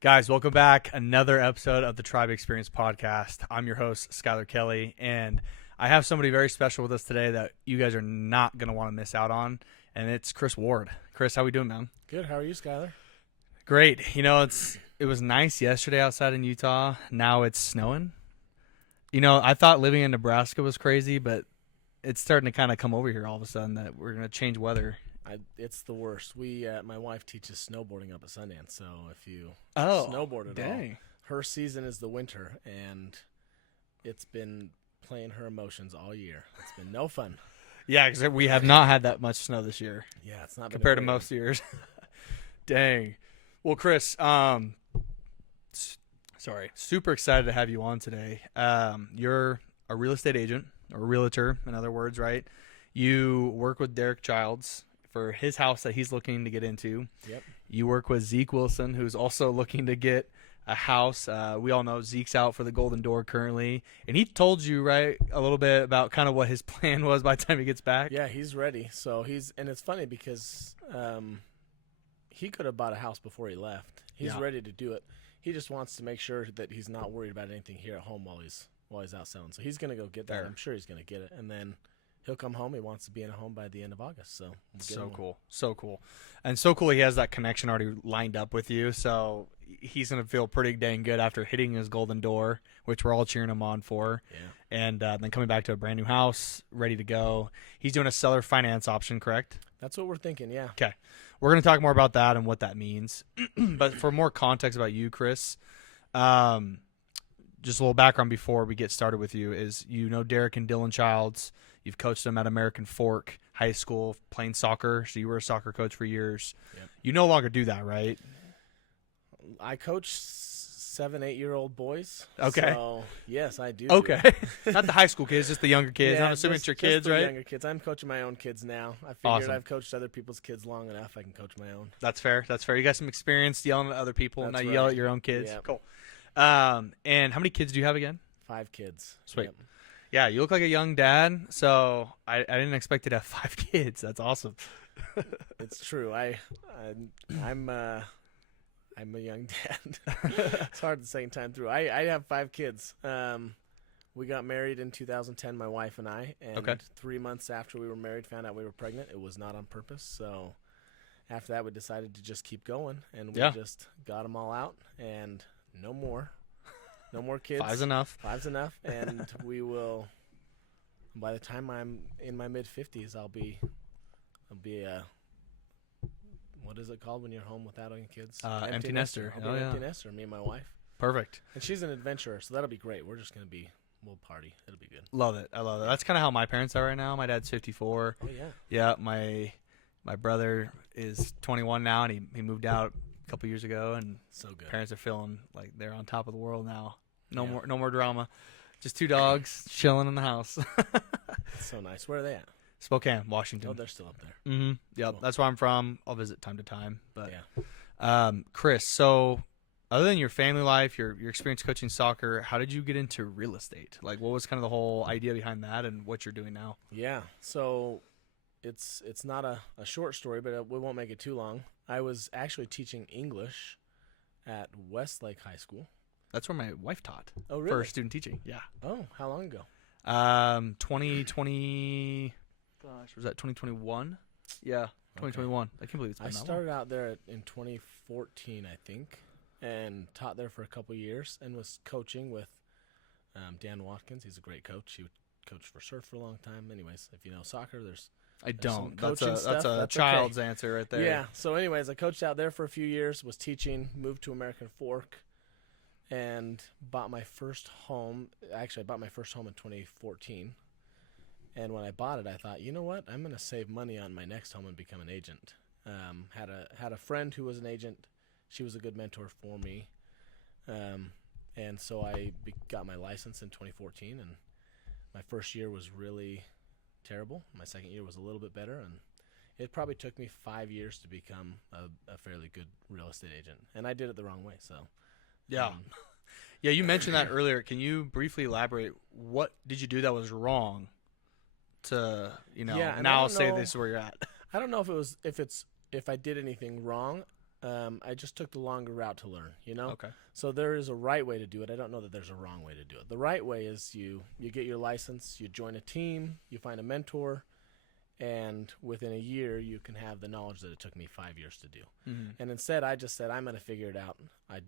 Guys, welcome back. Another episode of the Tribe Experience podcast. I'm your host, Skylar Kelly, and I have somebody very special with us today that you guys are not going to want to miss out on, and it's Chris Ward. Chris, how we doing, man? Good. How are you, Skylar? Great. It was nice yesterday outside in Utah. Now it's snowing. I thought living in Nebraska was crazy, but it's starting to kind of come over here all of a sudden that we're going to change weather. It's the worst. My wife teaches snowboarding up at Sundance, so if you Oh, snowboard at all, dang. her season is the winter, and it's been playing her emotions all year. It's been no fun. Yeah, because we have not had that much snow this year. Yeah, it's not been compared to great most years. Dang. Well, Chris, sorry, super excited to have you on today. You're a real estate agent or realtor, in other words, right? You work with Derek Childs for his house that he's looking to get into. Yep. You work with Zeke Wilson, who's also looking to get a house. We all know Zeke's out for the Golden Door currently, and he told you, right, a little bit about kind of what his plan was by the time he gets back. Yeah, he's ready. And it's funny because he could have bought a house before he left. He's ready to do it. He just wants to make sure that he's not worried about anything here at home while he's out selling. So he's gonna go get that. Fair. I'm sure he's gonna get it, and then he'll come home. He wants to be in a home by the end of August. So So cool. And so cool he has that connection already lined up with you. So he's going to feel pretty dang good after hitting his Golden Door, which we're all cheering him on for. Yeah. And then coming back to a brand new house, ready to go. He's doing a seller finance option, correct? That's what we're thinking, yeah. Okay. We're going to talk more about that and what that means. But for more context about you, Chris, just a little background before we get started with you is Derek and Dylan Childs. You've coached them at American Fork High School playing soccer, so you were a soccer coach for years. Yep. You no longer do that, right? I coach 7-8-year-old boys. Okay. So, yes, I do. Okay. Not the high school kids, just the younger kids. Yeah, I'm assuming it's your just kids, the right? Younger kids. I'm coaching my own kids now. I figured Awesome. I've coached other people's kids long enough. I can coach my own. That's fair. You got some experience yelling at other people, and now That's you yell right. at your own kids. Yep. Cool. And how many kids do you have again? 5 kids. Sweet. Yep. Yeah, you look like a young dad, so I didn't expect you to have 5 kids. That's awesome. It's true. I'm a young dad. It's hard the second time through. I have 5 kids. We got married in 2010, my wife and I, and Okay. 3 months after we were married, found out we were pregnant. It was not on purpose. So after that, we decided to just keep going, and we just got them all out, and no more. No more kids. 5's enough. 5's enough, and we will. By the time I'm in my mid-50s, I'll be a. What is it called when you're home without any kids? Empty nester. I'll be an empty nester. Me and my wife, Perfect. and she's an adventurer, so that'll be great. We'll party. It'll be good. Love it. I love it. That's kind of how my parents are right now. My dad's 54. Oh yeah. Yeah, my brother is 21 now, and he moved out a couple years ago, and So good. parents are feeling like they're on top of the world now. No Yeah. more drama. Just 2 dogs chilling in the house. It's so nice. Where are they at? Spokane, Washington. Oh, they're still up there. Mm-hmm. Yep, Cool. that's where I'm from. I'll visit time to time. But Yeah. Chris, so other than your family life, your experience coaching soccer, how did you get into real estate? Like, what was kind of the whole idea behind that, and what you're doing now? Yeah. So it's not a short story, but we won't make it too long. I was actually teaching English at Westlake High School. That's where my wife taught Oh, really? for student teaching. Yeah. Oh, how long ago? 2020. Gosh, was that 2021? Yeah, 2021. I can't believe it's been I that long. started out there in 2014, I think, and taught there for a couple years and was coaching with Dan Watkins. He's a great coach. He coached for surf for a long time. Anyways, if you know soccer, I there's some don't. That's coaching a stuff. That's child's answer right there. Yeah. So anyways, I coached out there for a few years, was teaching, moved to American Fork, and bought my first home. Actually, I bought my first home in 2014. And when I bought it, I thought, you know what? I'm going to save money on my next home and become an agent. Had a friend who was an agent. She was a good mentor for me. And so I got my license in 2014, and my first year was really terrible. My second year was a little bit better, and it probably took me 5 years to become a fairly good real estate agent. And I did it the wrong way, so. Yeah. Yeah, you mentioned that earlier. Can you briefly elaborate? What did you do that was wrong to, Yeah, and I now don't say know- this is where you're at? I don't know if I did anything wrong. I just took the longer route to learn, you know? Okay. So there is a right way to do it. I don't know that there's a wrong way to do it. The right way is you get your license, you join a team, you find a mentor, and within a year you can have the knowledge that it took me 5 years to do. Mm-hmm. And instead I just said I'm going to figure it out. I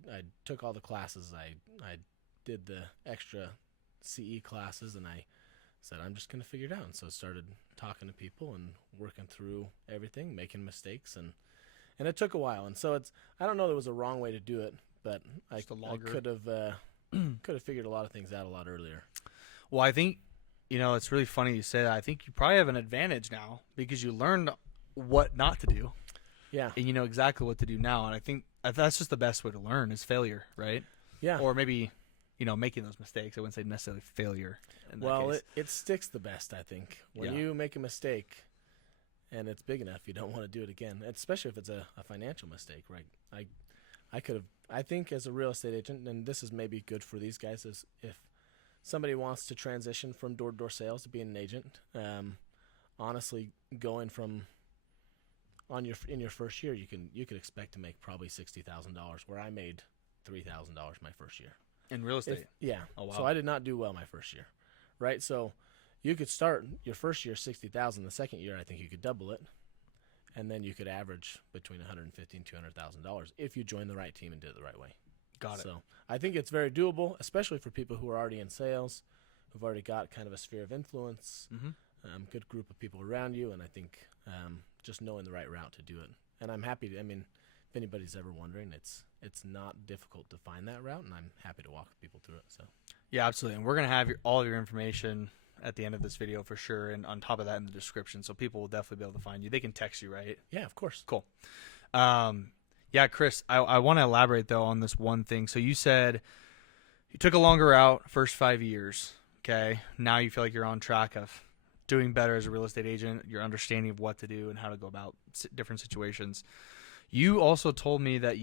took all the classes. I did the extra CE classes, and I said I'm just going to figure it out. And so I started talking to people and working through everything, making mistakes, and it took a while. And so I don't know there was a wrong way to do it, but I could have figured a lot of things out a lot earlier. Well, I think, it's really funny you say that. I think you probably have an advantage now because you learned what not to do. Yeah. And you know exactly what to do now. And I think that's just the best way to learn is failure, right? Yeah. Or maybe, making those mistakes. I wouldn't say necessarily failure in that Well, case. it sticks the best, I think. When you make a mistake and it's big enough, you don't want to do it again, especially if it's a financial mistake, right? I think as a real estate agent, and this is maybe good for these guys, is if somebody wants to transition from door-to-door sales to being an agent, honestly, going from in your first year, you could expect to make probably $60,000, where I made $3,000 my first year. In real estate? Yeah. Oh, wow. So I did not do well my first year, right? So you could start your first year $60,000. The second year, I think you could double it, and then you could average between $150,000 and $200,000 if you join the right team and did it the right way. Got it. So I think it's very doable, especially for people who are already in sales, who've already got kind of a sphere of influence, good group of people around you, and I think just knowing the right route to do it. And I'm happy to. I mean, if anybody's ever wondering, it's not difficult to find that route, and I'm happy to walk people through it. So. Yeah, absolutely. And we're going to have all of your information at the end of this video for sure, and on top of that in the description, so people will definitely be able to find you. They can text you, right? Yeah, of course. Cool. Yeah, Chris, I want to elaborate, though, on this one thing. So you said you took a longer route first 5 years, okay? Now you feel like you're on track of doing better as a real estate agent, your understanding of what to do and how to go about different situations. You also told me that did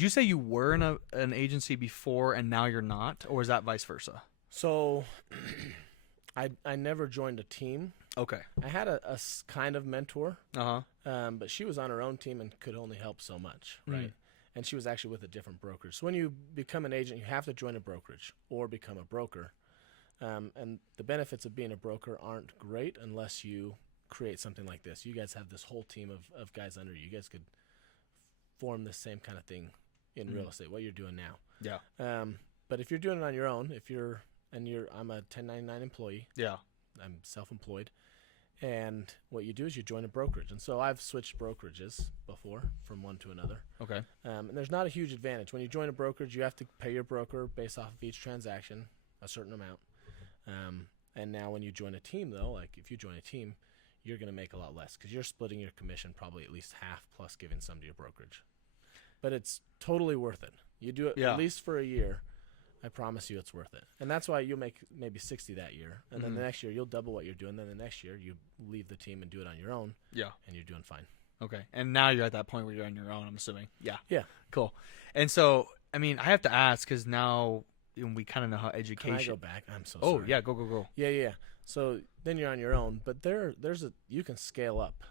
you say you were in an agency before and now you're not, or is that vice versa? So I never joined a team. Okay. I had a kind of mentor, Uh-huh. but she was on her own team and could only help so much, right? And she was actually with a different brokerage. So when you become an agent, you have to join a brokerage or become a broker. And the benefits of being a broker aren't great unless you create something like this. You guys have this whole team of guys under you. You guys could form the same kind of thing in real estate, what you're doing now. Yeah. But if you're doing it on your own, I'm a 1099 employee. Yeah. I'm self-employed. And what you do is you join a brokerage. And so I've switched brokerages before from one to another. Okay. And there's not a huge advantage. When you join a brokerage, you have to pay your broker based off of each transaction a certain amount. And now when you join a team, though, like if you join a team, you're going to make a lot less because you're splitting your commission probably at least half plus giving some to your brokerage. But it's totally worth it. You do it at least for a year. I promise you it's worth it. And that's why you'll make maybe 60 that year. And then the next year you'll double what you're doing. Then the next year you leave the team and do it on your own. Yeah. And you're doing fine. Okay. And now you're at that point where you're on your own, I'm assuming. Yeah. Yeah. Cool. And so, I mean, I have to ask because now we kind of know how education. Can I go back? I'm so sorry. Oh, yeah. Go. Yeah. So then you're on your own. But you can scale up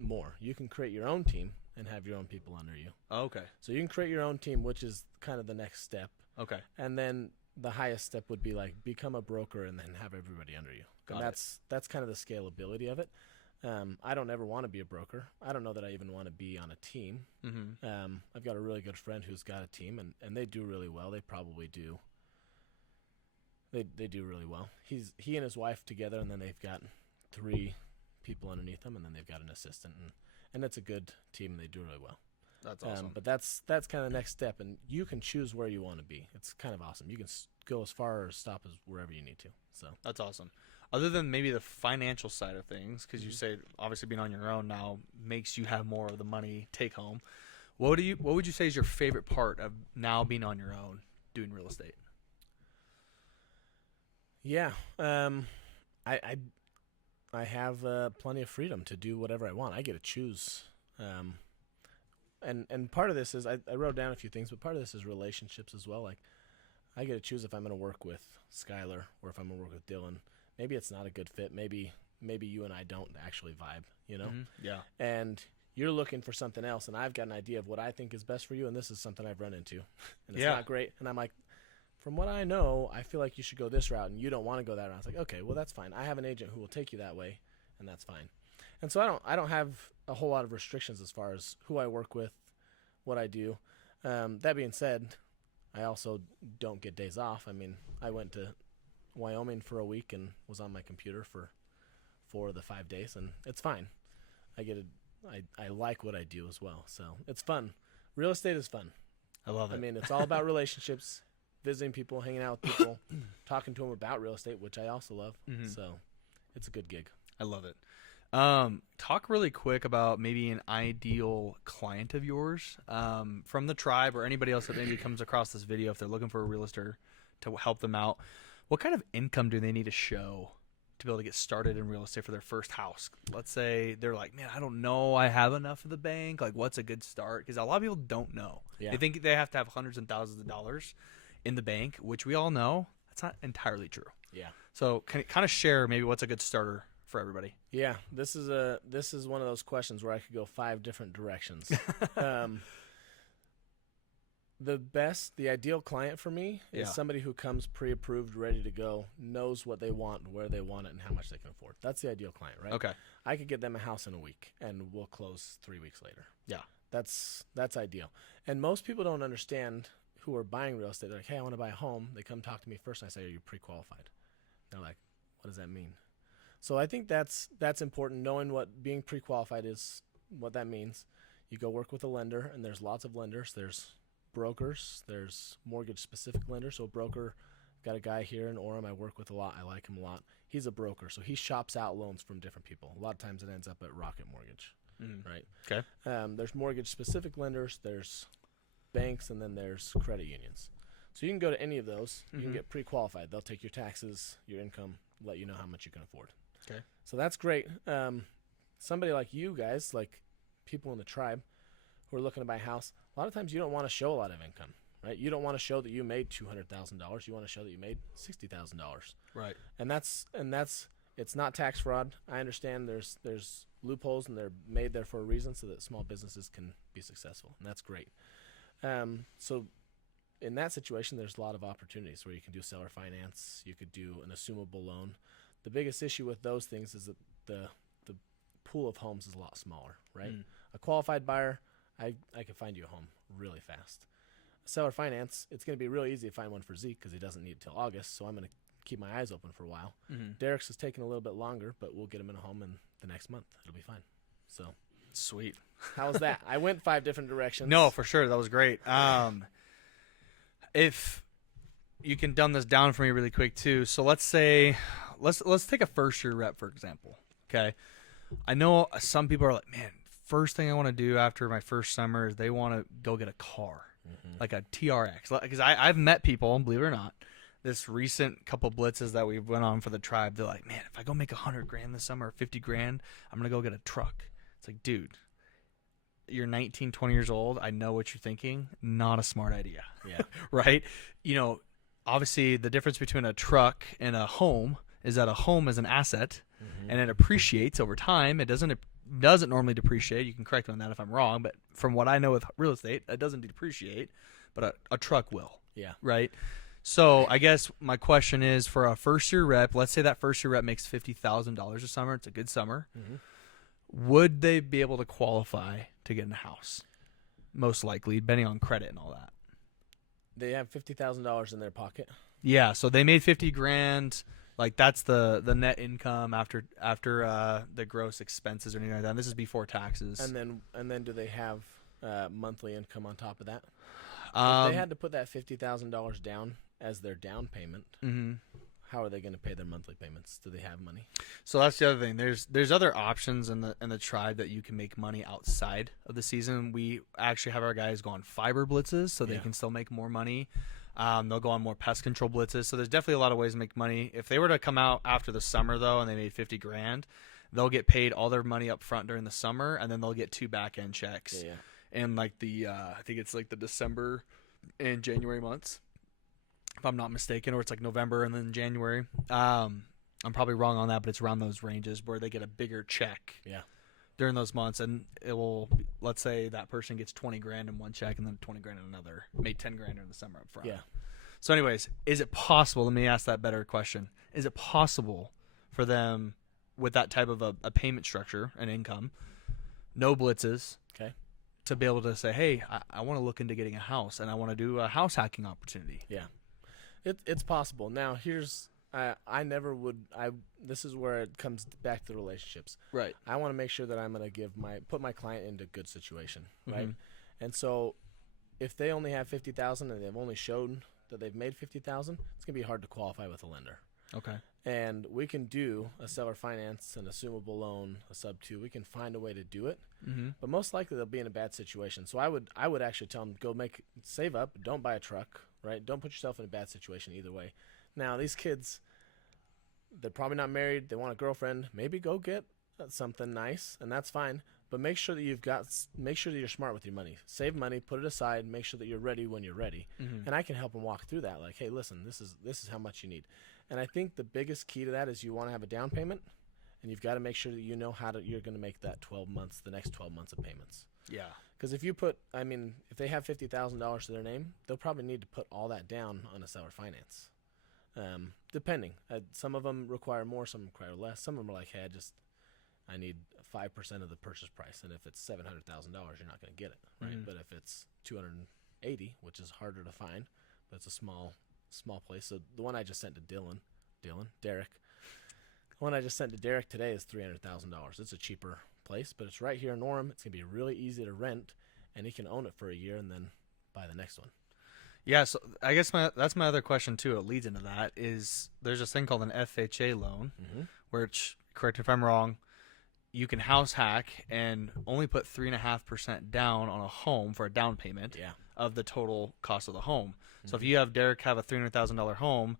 more. You can create your own team and have your own people under you. Oh, okay. So you can create your own team, which is kind of the next step. Okay. And then the highest step would be like become a broker and then have everybody under you. And that's kind of the scalability of it. I don't ever want to be a broker. I don't know that I even want to be on a team. I've got a really good friend who's got a team, and they do really well. They probably do. They do really well. He and his wife together, and then they've got 3 people underneath them, and then they've got an assistant, and it's a good team. And they do really well. That's awesome. But that's kind of the next step, and you can choose where you want to be. It's kind of awesome. You can go as far or stop as wherever you need to. So that's awesome. Other than maybe the financial side of things, because you say obviously being on your own now makes you have more of the money take home. What would you say is your favorite part of now being on your own doing real estate? Yeah, I have plenty of freedom to do whatever I want. I get to choose. And part of this is I wrote down a few things, but part of this is relationships as well. Like I get to choose if I'm going to work with Skylar or if I'm going to work with Dylan. Maybe it's not a good fit. Maybe you and I don't actually vibe, you know? Yeah. And you're looking for something else, and I've got an idea of what I think is best for you, and this is something I've run into, and it's not great. And I'm like, from what I know, I feel like you should go this route, and you don't want to go that route. It's like, okay, well, that's fine. I have an agent who will take you that way, and that's fine. And so I don't have a whole lot of restrictions as far as who I work with, what I do. That being said, I also don't get days off. I mean, I went to Wyoming for a week and was on my computer for 4 of the 5 days, and it's fine. I like what I do as well, so it's fun. Real estate is fun. I love it. I mean, it's all about relationships, visiting people, hanging out with people, talking to them about real estate, which I also love. Mm-hmm. So it's a good gig. I love it. Talk really quick about maybe an ideal client of yours, from the tribe or anybody else that maybe comes across this video if they're looking for a realtor to help them out. What kind of income do they need to show to be able to get started in real estate for their first house? Let's say they're like, man, I don't know, I have enough of the bank. Like, what's a good start? Because a lot of people don't know. Yeah. They think they have to have hundreds and thousands of dollars in the bank, which we all know that's not entirely true. Yeah. So can you kind of share maybe what's a good starter for everybody? Yeah, this is one of those questions where I could go 5 different directions. The ideal client for me is somebody who comes pre-approved, ready to go, knows what they want, where they want it, and how much they can afford. That's the ideal client, right? Okay. I could get them a house in a week, and we'll close 3 weeks later. Yeah. That's ideal. And most people don't understand who are buying real estate. They're like, hey, I want to buy a home. They come talk to me first, and I say, are you pre-qualified? They're like, what does that mean? So I think that's important, knowing what being pre-qualified is, what that means. You go work with a lender, and there's lots of lenders. There's brokers. There's mortgage-specific lenders. So a broker, got a guy here in Orem I work with a lot. I like him a lot. He's a broker, so he shops out loans from different people. A lot of times it ends up at Rocket Mortgage, right? Okay. There's mortgage-specific lenders. There's banks, and then there's credit unions. So you can go to any of those. You can get pre-qualified. They'll take your taxes, your income, let you know how much you can afford. Okay. So that's great. Somebody like you guys, like people in the tribe who are looking to buy a house, a lot of times you don't want to show a lot of income, right? You don't want to show that you made $200,000. You want to show that you made $60,000. Right. And that's it's not tax fraud. I understand there's loopholes, and they're made there for a reason so that small businesses can be successful, and that's great. So in that situation, there's a lot of opportunities where you can do seller finance. You could do an assumable loan. The biggest issue with those things is that the pool of homes is a lot smaller, right? A qualified buyer, I can find you a home really fast. Seller finance, it's going to be really easy to find one for Zeke because he doesn't need it till August, so I'm going to keep my eyes open for a while. Derek's is taking a little bit longer, but we'll get him in a home in the next month. It'll be fine. So sweet. How was that? I went 5 different directions. No, for sure. That was great. If you can dumb this down for me really quick too. So let's say, let's take a first year rep, for example. Okay. I know some people are like, man, first thing I want to do after my first summer is they want to go get a car, like a TRX. Because I've met people, believe it or not, this recent couple blitzes that we went on for the tribe, they're like, man, if I go make $100,000 this summer or $50,000, I'm going to go get a truck. It's like, dude, you're 19, 20 years old. I know what you're thinking. Not a smart idea. Yeah. Right? You know, obviously the difference between a truck and a home is that a home is an asset and it appreciates over time. It doesn't normally depreciate. You can correct me on that if I'm wrong, but from what I know with real estate, it doesn't depreciate, but a truck will. Yeah. Right? So I guess my question is, for a first year rep, let's say that first year rep makes $50,000 a summer. It's a good summer. Would they be able to qualify to get in a house? Most likely, depending on credit and all that. They have $50,000 in their pocket. Yeah, so they made $50,000. Like, that's the net income after the gross expenses or anything like that. And this is before taxes. And then do they have monthly income on top of that? If they had to put that $50,000 down as their down payment, how are they going to pay their monthly payments? Do they have money? So that's the other thing. There's other options in the tribe that you can make money outside of the season. We actually have our guys go on fiber blitzes, so they can still make more money. They'll go on more pest control blitzes. So there's definitely a lot of ways to make money. If they were to come out after the summer though, and they made $50,000, they'll get paid all their money up front during the summer, and then they'll get 2 back end checks. Yeah. And like I think it's like the December and January months, if I'm not mistaken, or it's like November and then January. I'm probably wrong on that, but it's around those ranges where they get a bigger check during those months, and it will, let's say that person gets 20 grand in one check and then 20 grand in another, made 10 grand in the summer up front. Yeah. So anyways, is it possible, let me ask that better question, is it possible for them with that type of a payment structure and income, no blitzes, Okay. to be able to say, hey, I want to look into getting a house and I want to do a house hacking opportunity? Yeah. It's possible. Now, I never would. This is where it comes back to the relationships. Right. I want to make sure that I'm going to put my client into a good situation, right? Mhm. And so, if they only have 50,000 and they've only shown that they've made 50,000, it's going to be hard to qualify with a lender. Okay. And we can do a seller finance, an assumable loan, a sub 2. We can find a way to do it, Mm-hmm. but most likely they'll be in a bad situation. So I would actually tell them, save up, don't buy a truck, right? Don't put yourself in a bad situation either way. Now, these kids, they're probably not married. They want a girlfriend. Maybe go get something nice, and that's fine. But make sure that you're smart with your money. Save money, put it aside, make sure that you're ready when you're ready. Mm-hmm. And I can help them walk through that. Like, hey, listen, this is how much you need. And I think the biggest key to that is you want to have a down payment, and you've got to make sure that you know you're going to make that the next 12 months of payments. Yeah. Because if they have $50,000 to their name, they'll probably need to put all that down on a seller finance. Depending. Some of them require more, some require less. Some of them are like, hey, I need 5% of the purchase price, and if it's $700,000, you're not going to get it, right? Mm-hmm. But if it's 280, which is harder to find, but it's a small place. So the one I just sent to Derek. The one I just sent to Derek today is $300,000. It's a cheaper place, but it's right here in Orem. It's going to be really easy to rent, and he can own it for a year and then buy the next one. Yeah, so I guess that's my other question too. It leads into that is there's this thing called an FHA loan, Mm-hmm. which, correct me if I'm wrong, you can house hack and only put 3.5% down on a home for a down payment of the total cost of the home. So if you have Derek have a $300,000 home,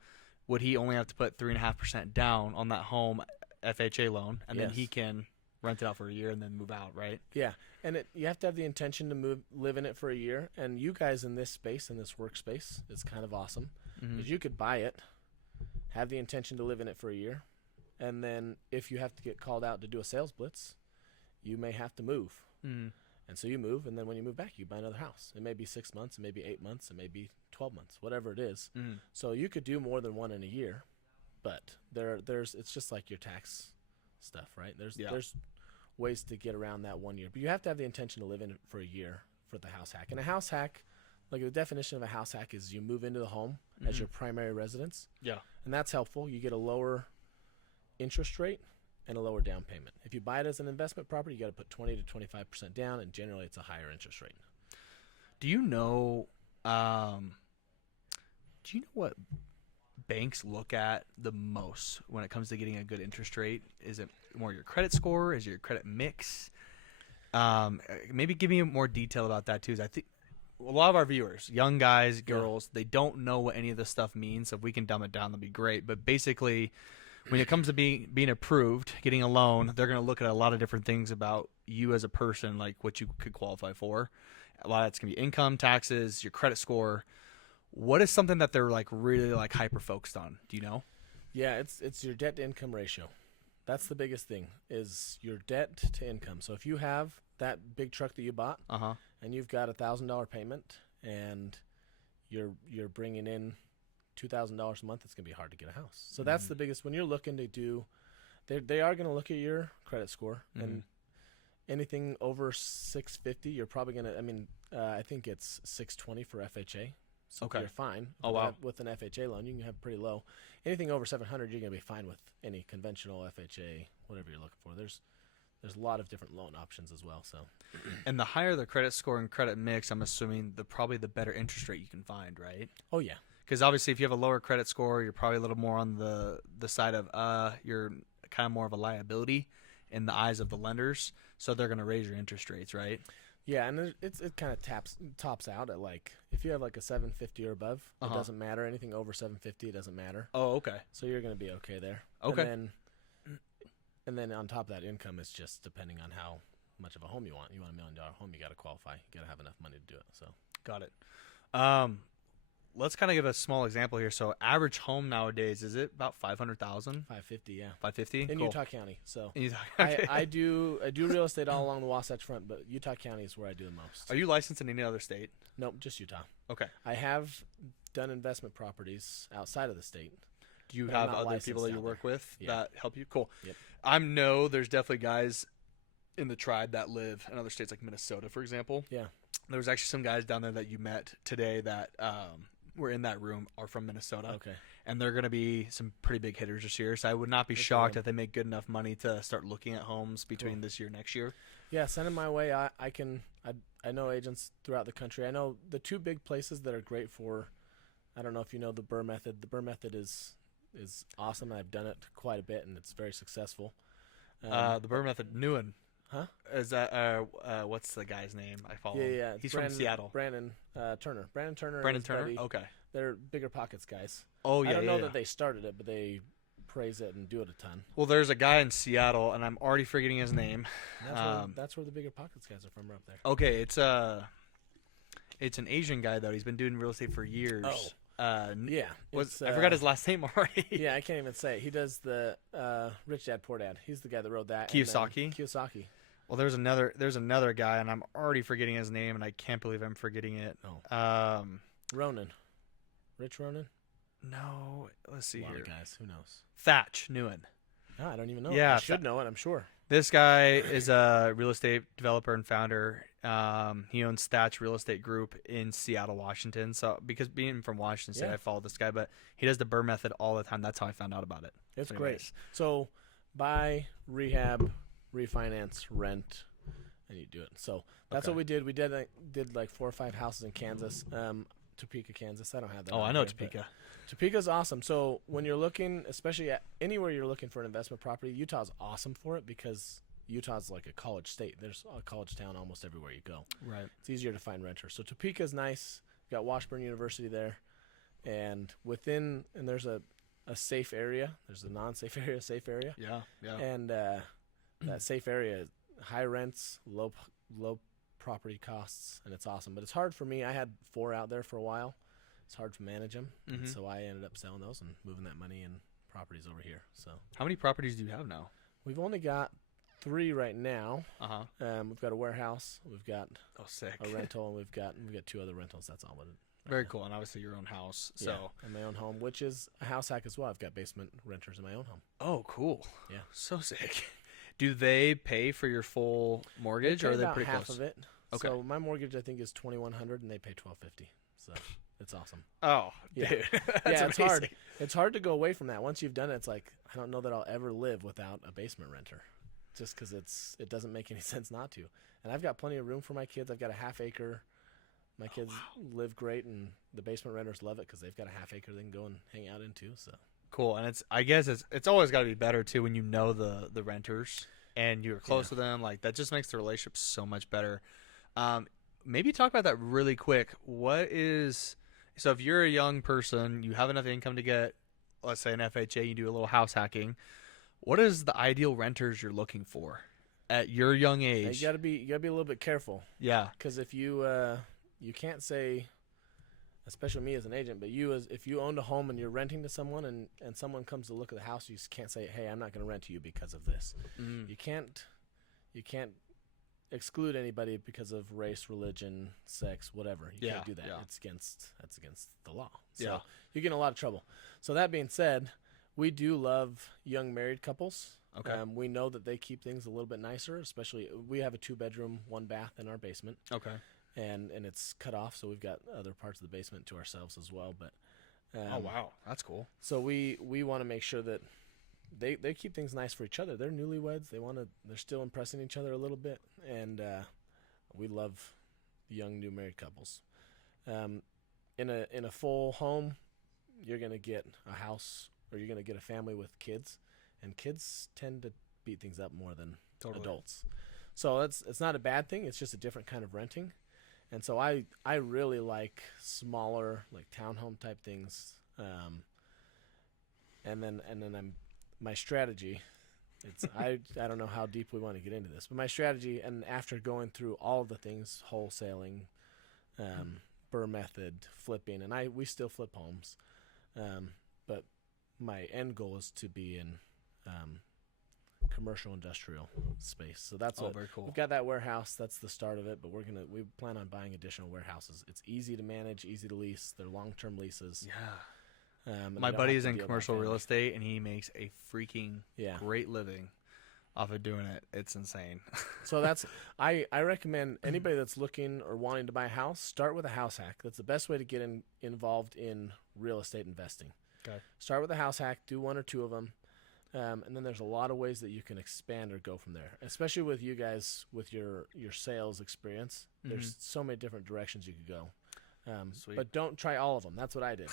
would he only have to put 3.5% down on that home FHA loan, and then he can rent it out for a year and then move out, right? Yeah, and you have to have the intention to live in it for a year. And you guys in this space, in this workspace, is kind of awesome because you could buy it, have the intention to live in it for a year, and then if you have to get called out to do a sales blitz, you may have to move. Mm-hmm. And so you move, and then when you move back, you buy another house. It may be 6 months, it may be 8 months, it may be 12 months, whatever it is. Mm-hmm. So you could do more than one in a year, but it's just like your tax stuff, right? There's ways to get around that 1 year, but you have to have the intention to live in it for a year for the house hack. And a house hack, like the definition of a house hack is you move into the home as your primary residence. Yeah. And that's helpful. You get a lower interest rate and a lower down payment. If you buy it as an investment property, you got to put 20 to 25% down, and generally it's a higher interest rate. Do you know what banks look at the most when it comes to getting a good interest rate? Is it more your credit score? Is it your credit mix? Maybe give me more detail about that too. I think a lot of our viewers, young guys, girls, they don't know what any of this stuff means. So if we can dumb it down, that'd be great. But basically, when it comes to being approved, getting a loan, they're going to look at a lot of different things about you as a person, like what you could qualify for. A lot of that's going to be income, taxes, your credit score. What is something that they're like really like hyper focused on? Do you know? Yeah, it's your debt to income ratio. That's the biggest thing, is your debt to income. So if you have that big truck that you bought, and you've got $1,000 payment, and you're bringing in $2,000 a month, it's gonna be hard to get a house. So that's the biggest. When you're looking to do, they are gonna look at your credit score, and anything over 650, you're probably gonna. I think it's 620 for FHA. So you're fine. Oh, wow. With an FHA loan, you can have pretty low. Anything over 700, you're going to be fine with any conventional FHA, whatever you're looking for. There's a lot of different loan options as well. So, and the higher the credit score and credit mix, I'm assuming probably the better interest rate you can find, right? Oh yeah. Because obviously, if you have a lower credit score, you're probably a little more on the side of you're kind of more of a liability in the eyes of the lenders, so they're going to raise your interest rates, right? Yeah, and it kind of tops out at like, if you have like a 750 or above, it doesn't matter. Anything over 750, it doesn't matter. Oh, okay. So you're going to be okay there. Okay. And then on top of that, income is just depending on how much of a home you want. You want $1 million home, you got to qualify. You got to have enough money to do it. So got it. let's kind of give a small example here. So average home nowadays, is it about 500,000? 550, yeah. 550? In Cool. Utah County. So In Utah- okay. I do real estate all along the Wasatch Front, but Utah County is where I do the most. Are you licensed in any other state? Nope, just Utah. Okay. I have done investment properties outside of the state. Do you But I'm have not other licensed people that you out work there. with Yeah. that help you? Cool. Yep. There's definitely guys in the tribe that live in other states like Minnesota, for example. Yeah. There was actually some guys down there that you met today that were in that room are from Minnesota. Okay. And they're going to be some pretty big hitters this year. So I would not be Good for shocked them. if they make good enough money to start looking at homes between this year and next year. Yeah, send them my way. I know agents throughout the country. I know the two big places that are great for. I don't know if you know the Burr method. The Burr method is awesome. I've done it quite a bit, and it's very successful. The Burr Method, Newen. Huh? Is that what's the guy's name? I follow him. Yeah. He's from Seattle. Brandon Turner. Brandon Turner. Brandon and his Turner. buddy, Okay. They're Bigger Pockets guys. Oh yeah. I don't know yeah. that they started it, but they praise it and do it a ton. Well, there's a guy in Seattle, and I'm already forgetting his name. That's where the Bigger Pockets guys are from, up there. Okay, it's an Asian guy though. He's been doing real estate for years. Yeah. I forgot his last name already. Yeah, I can't even say it. He does the Rich Dad Poor Dad. He's the guy that wrote that. Kiyosaki? Kiyosaki. Well, there's another guy, and I'm already forgetting his name, and I can't believe I'm forgetting it. Oh. Ronan. Rich Ronan? No, let's see A lot here. of guys. Who knows? Thatch Newen. No, I don't even know. Yeah, I should know it, I'm sure. This guy is a real estate developer and founder. He owns Thatch Real Estate Group in Seattle, Washington. So, because being from Washington State, Yeah. I follow this guy, but he does the Burr Method all the time. That's how I found out about it. It's So great. anyways. So buy, rehab, refinance, rent, and you do it. So that's Okay. what we did. We did like 4 or 5 houses in Kansas, Topeka, Kansas. I don't have that. Oh, on I know here, but Topeka. Topeka's awesome. So when you're looking, especially anywhere you're looking for an investment property, Utah's awesome for it because Utah's like a college state. There's a college town almost everywhere you go. Right. It's easier to find renters. So Topeka's nice. We've got Washburn University there. And there's a safe area. There's a non-safe area, safe area. Yeah. Yeah. And that safe area, high rents, low property costs, and it's awesome. But it's hard for me. I had 4 out there for a while. It's hard to manage them. Mhm. So I ended up selling those and moving that money in properties over here. So How many properties do you have now? we've only got 3 right now. Uh huh. We've got a warehouse, we've got Oh, sick. a rental, and we've got 2 other rentals. That's all. Very cool, and obviously your own house. So. Yeah, and my own home, which is a house hack as well. I've got basement renters in my own home. Oh, cool. Yeah. So sick. Do they pay for your full mortgage, or are they about pretty half close? of it. Okay. So my mortgage, I think, is $2,100, and they pay $1,250. So it's awesome. Oh, Yeah. dude. That's Yeah, it's amazing. hard. It's hard to go away from that. Once you've done it, it's like I don't know that I'll ever live without a basement renter, just because it doesn't make any sense not to. And I've got plenty of room for my kids. I've got a half acre. My kids live great, and the basement renters love it because they've got a half acre they can go and hang out into. So Cool, and I guess it's always got to be better too when you know the renters and you're close to them. Like that just makes the relationship so much better. Maybe talk about that really quick. So if you're a young person, you have enough income to get, let's say, an FHA, you do a little house hacking. What is the ideal renters you're looking for at your young age? you gotta be a little bit careful Yeah. because if you can't say, especially me as an agent, but if you owned a home and you're renting to someone and someone comes to look at the house, you just can't say, hey, I'm not going to rent to you because of this. Mm. You can't exclude anybody because of race, religion, sex, whatever. You can't do that. Yeah. That's against the law. So Yeah. you get in a lot of trouble. So that being said, we do love young married couples. Okay. We know that they keep things a little bit nicer, especially we have a 2-bedroom, 1 bath in our basement. Okay. And it's cut off, so we've got other parts of the basement to ourselves as well. But Oh wow, that's cool. so we want to make sure that they keep things nice for each other. They're newlyweds. They're still impressing each other a little bit, and we love young new married couples. In a full home, you're gonna get a house or you're gonna get a family with kids, and kids tend to beat things up more than adults. So it's not a bad thing. It's just a different kind of renting. And so I really like smaller, like townhome type things. And then my strategy. It's I don't know how deep we want to get into this, but my strategy, and after going through all of the things, wholesaling, Burr method flipping, and we still flip homes, but my end goal is to be in commercial industrial space. So that's very cool. We've got that warehouse. That's the start of it, but we plan on buying additional warehouses. It's easy to manage, easy to lease. They're long-term leases. Yeah. My buddy is in commercial real estate, and he makes a freaking great living off of doing it. It's insane. So that's I recommend anybody that's looking or wanting to buy a house, start with a house hack. That's the best way to get involved in real estate investing. Okay. Start with a house hack, do one or two of them, and then there's a lot of ways that you can expand or go from there. Especially with you guys with your sales experience, there's so many different directions you could go. But don't try all of them. That's what I did.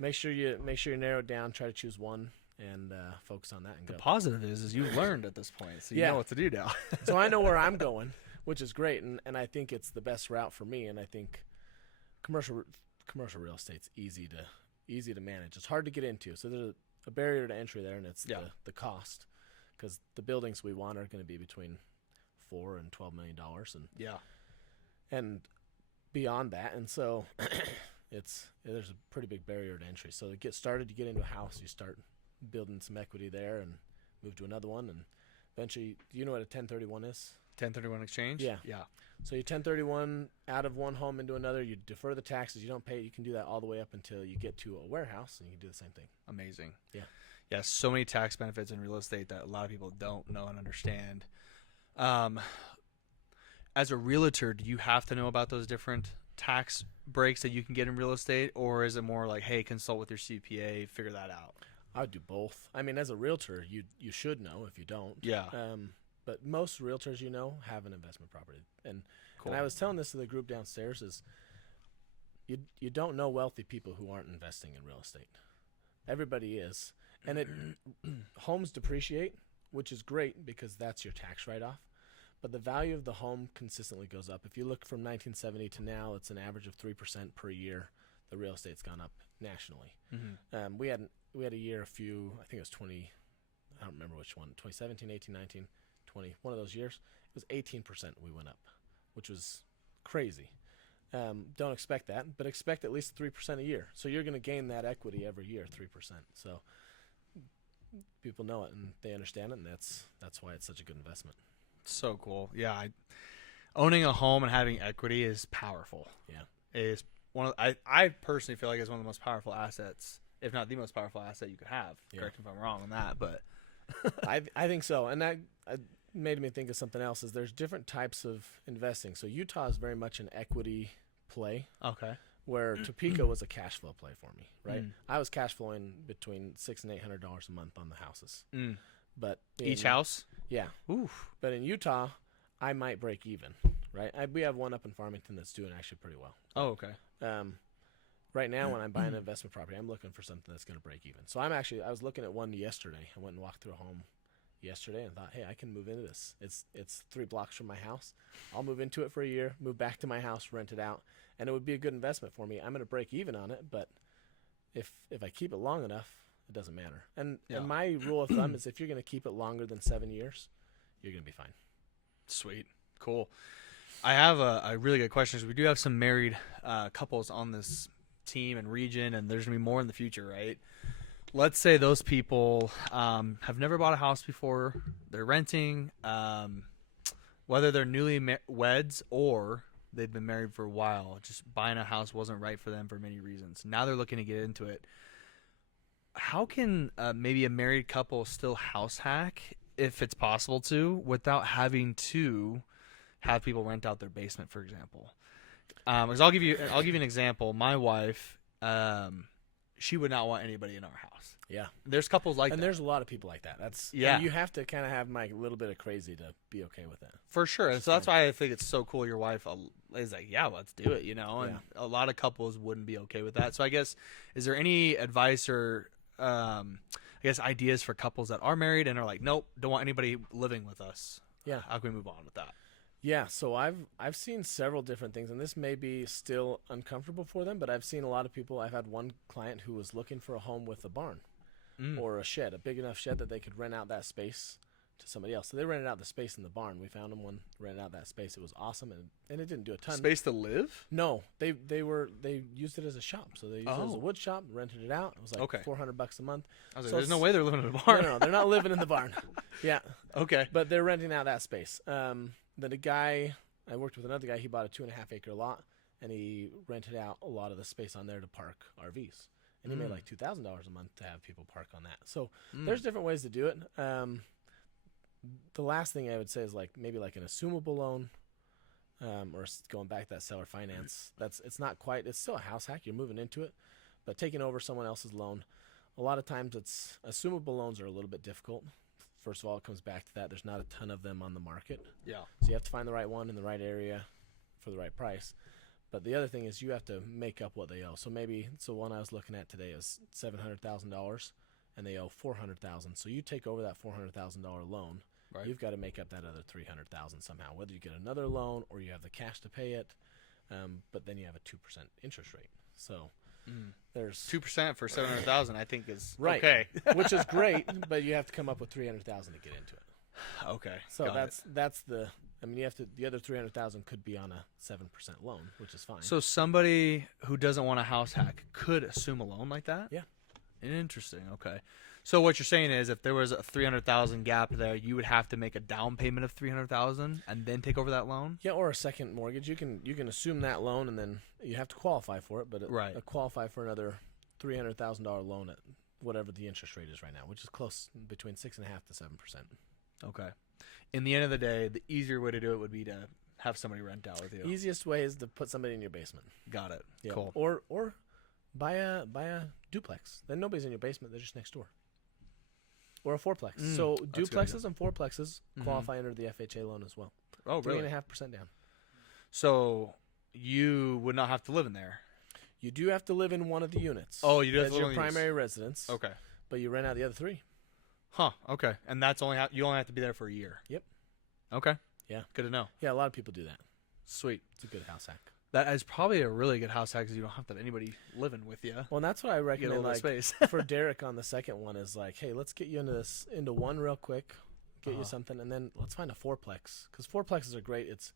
Make sure you narrow it down. Try to choose one and focus on that and go. The positive is you've learned at this point, so you know what to do now. So I know where I'm going, which is great, and I think it's the best route for me. And I think commercial real estate's easy to manage. It's hard to get into, so there's a barrier to entry there, and it's the cost, because the buildings we want are going to be between $4 and $12 million, and beyond that, and so there's a pretty big barrier to entry. So to get started, you get into a house, you start building some equity there, and move to another one, and eventually, do you know what a 1031 is? 1031 exchange? Yeah. Yeah. So you 1031 out of one home into another, you defer the taxes, you don't pay, you can do that all the way up until you get to a warehouse, and you can do the same thing. Amazing. Yeah. Yeah, so many tax benefits in real estate that a lot of people don't know and understand. As a realtor, do you have to know about those different tax breaks that you can get in real estate, or is it more like, hey, consult with your CPA, figure that out? I would do both. I mean, as a realtor, you should know if you don't. Yeah. But most realtors have an investment property. And Cool. And I was telling this to the group downstairs is you don't know wealthy people who aren't investing in real estate. Everybody is. And homes depreciate, which is great because that's your tax write-off. But the value of the home consistently goes up. If you look from 1970 to now, it's an average of 3% per year. The real estate's gone up nationally. Mm-hmm. We had a year, I think it was 20, I don't remember which one, 2017, 18, 19, 20, one of those years. It was 18% we went up, which was crazy. Don't expect that, but expect at least 3% a year. So you're going to gain that equity every year, 3%. So people know it and they understand it, and that's why it's such a good investment. So cool. Yeah, owning a home and having equity is powerful. Yeah, it is I personally feel like it's one of the most powerful assets, if not the most powerful asset you could have. Yeah. Correct me if I'm wrong on that, but I think so. And that made me think of something else. Is there's different types of investing. So Utah is very much an equity play. Okay. Where Topeka was a cash flow play for me, right? I was cash flowing between $600 and $800 a month on the houses. But each house? Yeah. Oof. But in Utah, I might break even, right? We have one up in Farmington that's doing actually pretty well. Oh, okay. Right now, when I'm buying an investment property, I'm looking for something that's going to break even. So I was looking at one yesterday. I went and walked through a home yesterday and thought, hey, I can move into this. It's 3 blocks from my house. I'll move into it for a year, move back to my house, rent it out, and it would be a good investment for me. I'm going to break even on it, but if I keep it long enough, it doesn't matter. And my rule of thumb is if you're going to keep it longer than 7 years, you're going to be fine. Sweet. Cool. I have a really good question. We do have some married couples on this team and region, and there's going to be more in the future, right? Let's say those people have never bought a house before. They're renting, whether they're newly weds or they've been married for a while. Just buying a house wasn't right for them for many reasons. Now they're looking to get into it. How can maybe a married couple still house hack, if it's possible to, without having to have people rent out their basement, for example? Because I'll give you an example. My wife, she would not want anybody in our house. Yeah, there's couples like that. And there's a lot of people like that. You have to kind of have my little bit of crazy to be okay with that. For sure. And so that's why I think it's so cool. Your wife is like, yeah, let's do it, And a lot of couples wouldn't be okay with that. So I guess, is there any advice or ideas for couples that are married and are like, nope, don't want anybody living with us? Yeah. How can we move on with that? Yeah, so I've seen several different things, and this may be still uncomfortable for them, but I've seen a lot of people. I've had one client who was looking for a home with a barn or a shed, a big enough shed that they could rent out that space to somebody else. So they rented out the space in the barn. We found them one, rented out that space. It was awesome, and it didn't do a ton. Space to live? No, they used it as a shop. So they used it as a wood shop, rented it out. It was like $400 a month. I was like, there's no way they're living in a barn. No, they're not living in the barn. Yeah. Okay. But they're renting out that space. Then the guy, I worked with another guy. He bought a 2.5 acre lot, and he rented out a lot of the space on there to park RVs. And he made like $2,000 a month to have people park on that. So there's different ways to do it. The last thing I would say is like maybe like an assumable loan, or going back to that seller finance. It's not quite. It's still a house hack. You're moving into it, but taking over someone else's loan. A lot of times, it's assumable loans are a little bit difficult. First of all, it comes back to that. There's not a ton of them on the market. Yeah. So you have to find the right one in the right area for the right price. But the other thing is you have to make up what they owe. So one I was looking at today is $700,000, and they owe $400,000. So you take over that $400,000 loan. Right. You've got to make up that other $300,000 somehow. Whether you get another loan or you have the cash to pay it, but then you have a 2% interest rate. So there's 2% for 700,000. I think is right, okay, which is great. But you have to come up with 300,000 to get into it. Okay. So that's the. I mean, you have to. The other 300,000 could be on a 7% loan, which is fine. So somebody who doesn't want a house hack could assume a loan like that? Yeah. Interesting. Okay. So what you're saying is if there was a 300,000 gap there, you would have to make a down payment of 300,000 and then take over that loan? Yeah, or a second mortgage. You can assume that loan and then you have to qualify for it, but qualify for another $300,000 loan at whatever the interest rate is right now, which is close between 6.5% to 7%. Okay. In the end of the day, the easier way to do it would be to have somebody rent out with you. Easiest way is to put somebody in your basement. Got it. Yeah. Cool. Or buy a duplex. Then nobody's in your basement. They're just next door. Or a fourplex. So duplexes and fourplexes qualify under the FHA loan as well. Oh, really? 3.5% down. So you would not have to live in there. You do have to live in one of the units. Oh, you do have to live live in your primary residence. Okay. But you rent out the other 3. Huh. Okay. And that's you only have to be there for a year. Yep. Okay. Yeah. Good to know. Yeah, a lot of people do that. Sweet. It's a good house hack. That is probably a really good house hack because you don't have to have anybody living with you. Well, and that's what I recommend. Like space. For Derek on the second one is like, hey, let's get you into one real quick, get you something, and then let's find a fourplex because fourplexes are great. It's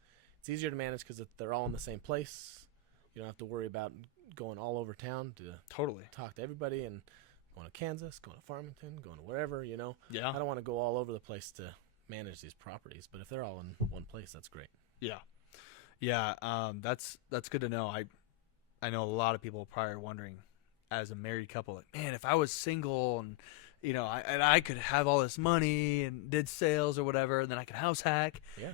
easier to manage because they're all in the same place. You don't have to worry about going all over town to talk to everybody and going to Kansas, going to Farmington, going to wherever. Yeah. I don't want to go all over the place to manage these properties, but if they're all in one place, that's great. Yeah. Yeah, that's good to know. I know a lot of people probably are wondering, as a married couple, like, man, if I was single and I could have all this money and did sales or whatever, and then I could house hack. Yeah.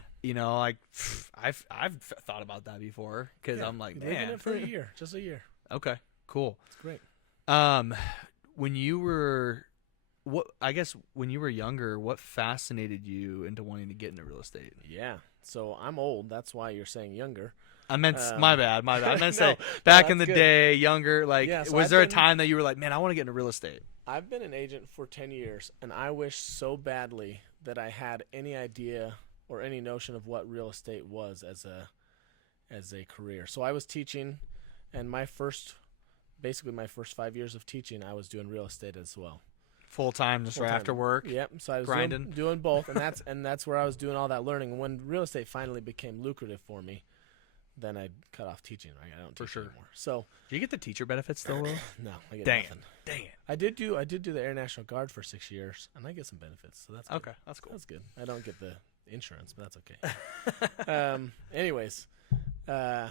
I've thought about that before because I'm like, man, living it for a year, just a year. Okay, cool. It's great. When you were younger, what fascinated you into wanting to get into real estate? Yeah. So I'm old. That's why you're saying younger. I meant my bad. I meant to say back in the day, younger. Like, was there a time that you were like, man, I want to get into real estate? I've been an agent for 10 years, and I wish so badly that I had any idea or any notion of what real estate was as a career. So I was teaching, and my first 5 years of teaching, I was doing real estate as well. Full time, just right after work. Yep. So I was grinding, doing both, and that's where I was doing all that learning. And when real estate finally became lucrative for me, then I cut off teaching. Right, I don't teach anymore. So do you get the teacher benefits still? No, I get Dang nothing. Dang it! I did do the Air National Guard for 6 years, and I get some benefits. So that's good. Okay. That's cool. That's good. I don't get the insurance, but that's okay. Anyways, where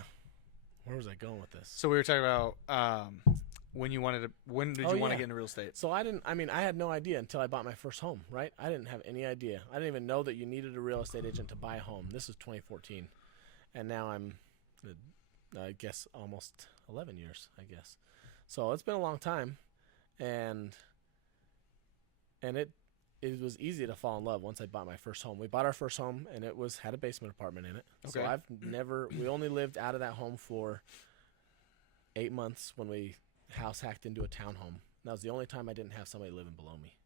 was I going with this? So we were talking about when did you want to get into real estate? So I had no idea until I bought my first home, right? I didn't have any idea. I didn't even know that you needed a real estate agent to buy a home. This was 2014. And now I'm, I guess, almost 11 years, I guess. So it's been a long time. And it was easy to fall in love once I bought my first home. We bought our first home, and it had a basement apartment in it. Okay. So we only lived out of that home for 8 months when we house hacked into a townhome. That was the only time I didn't have somebody living below me.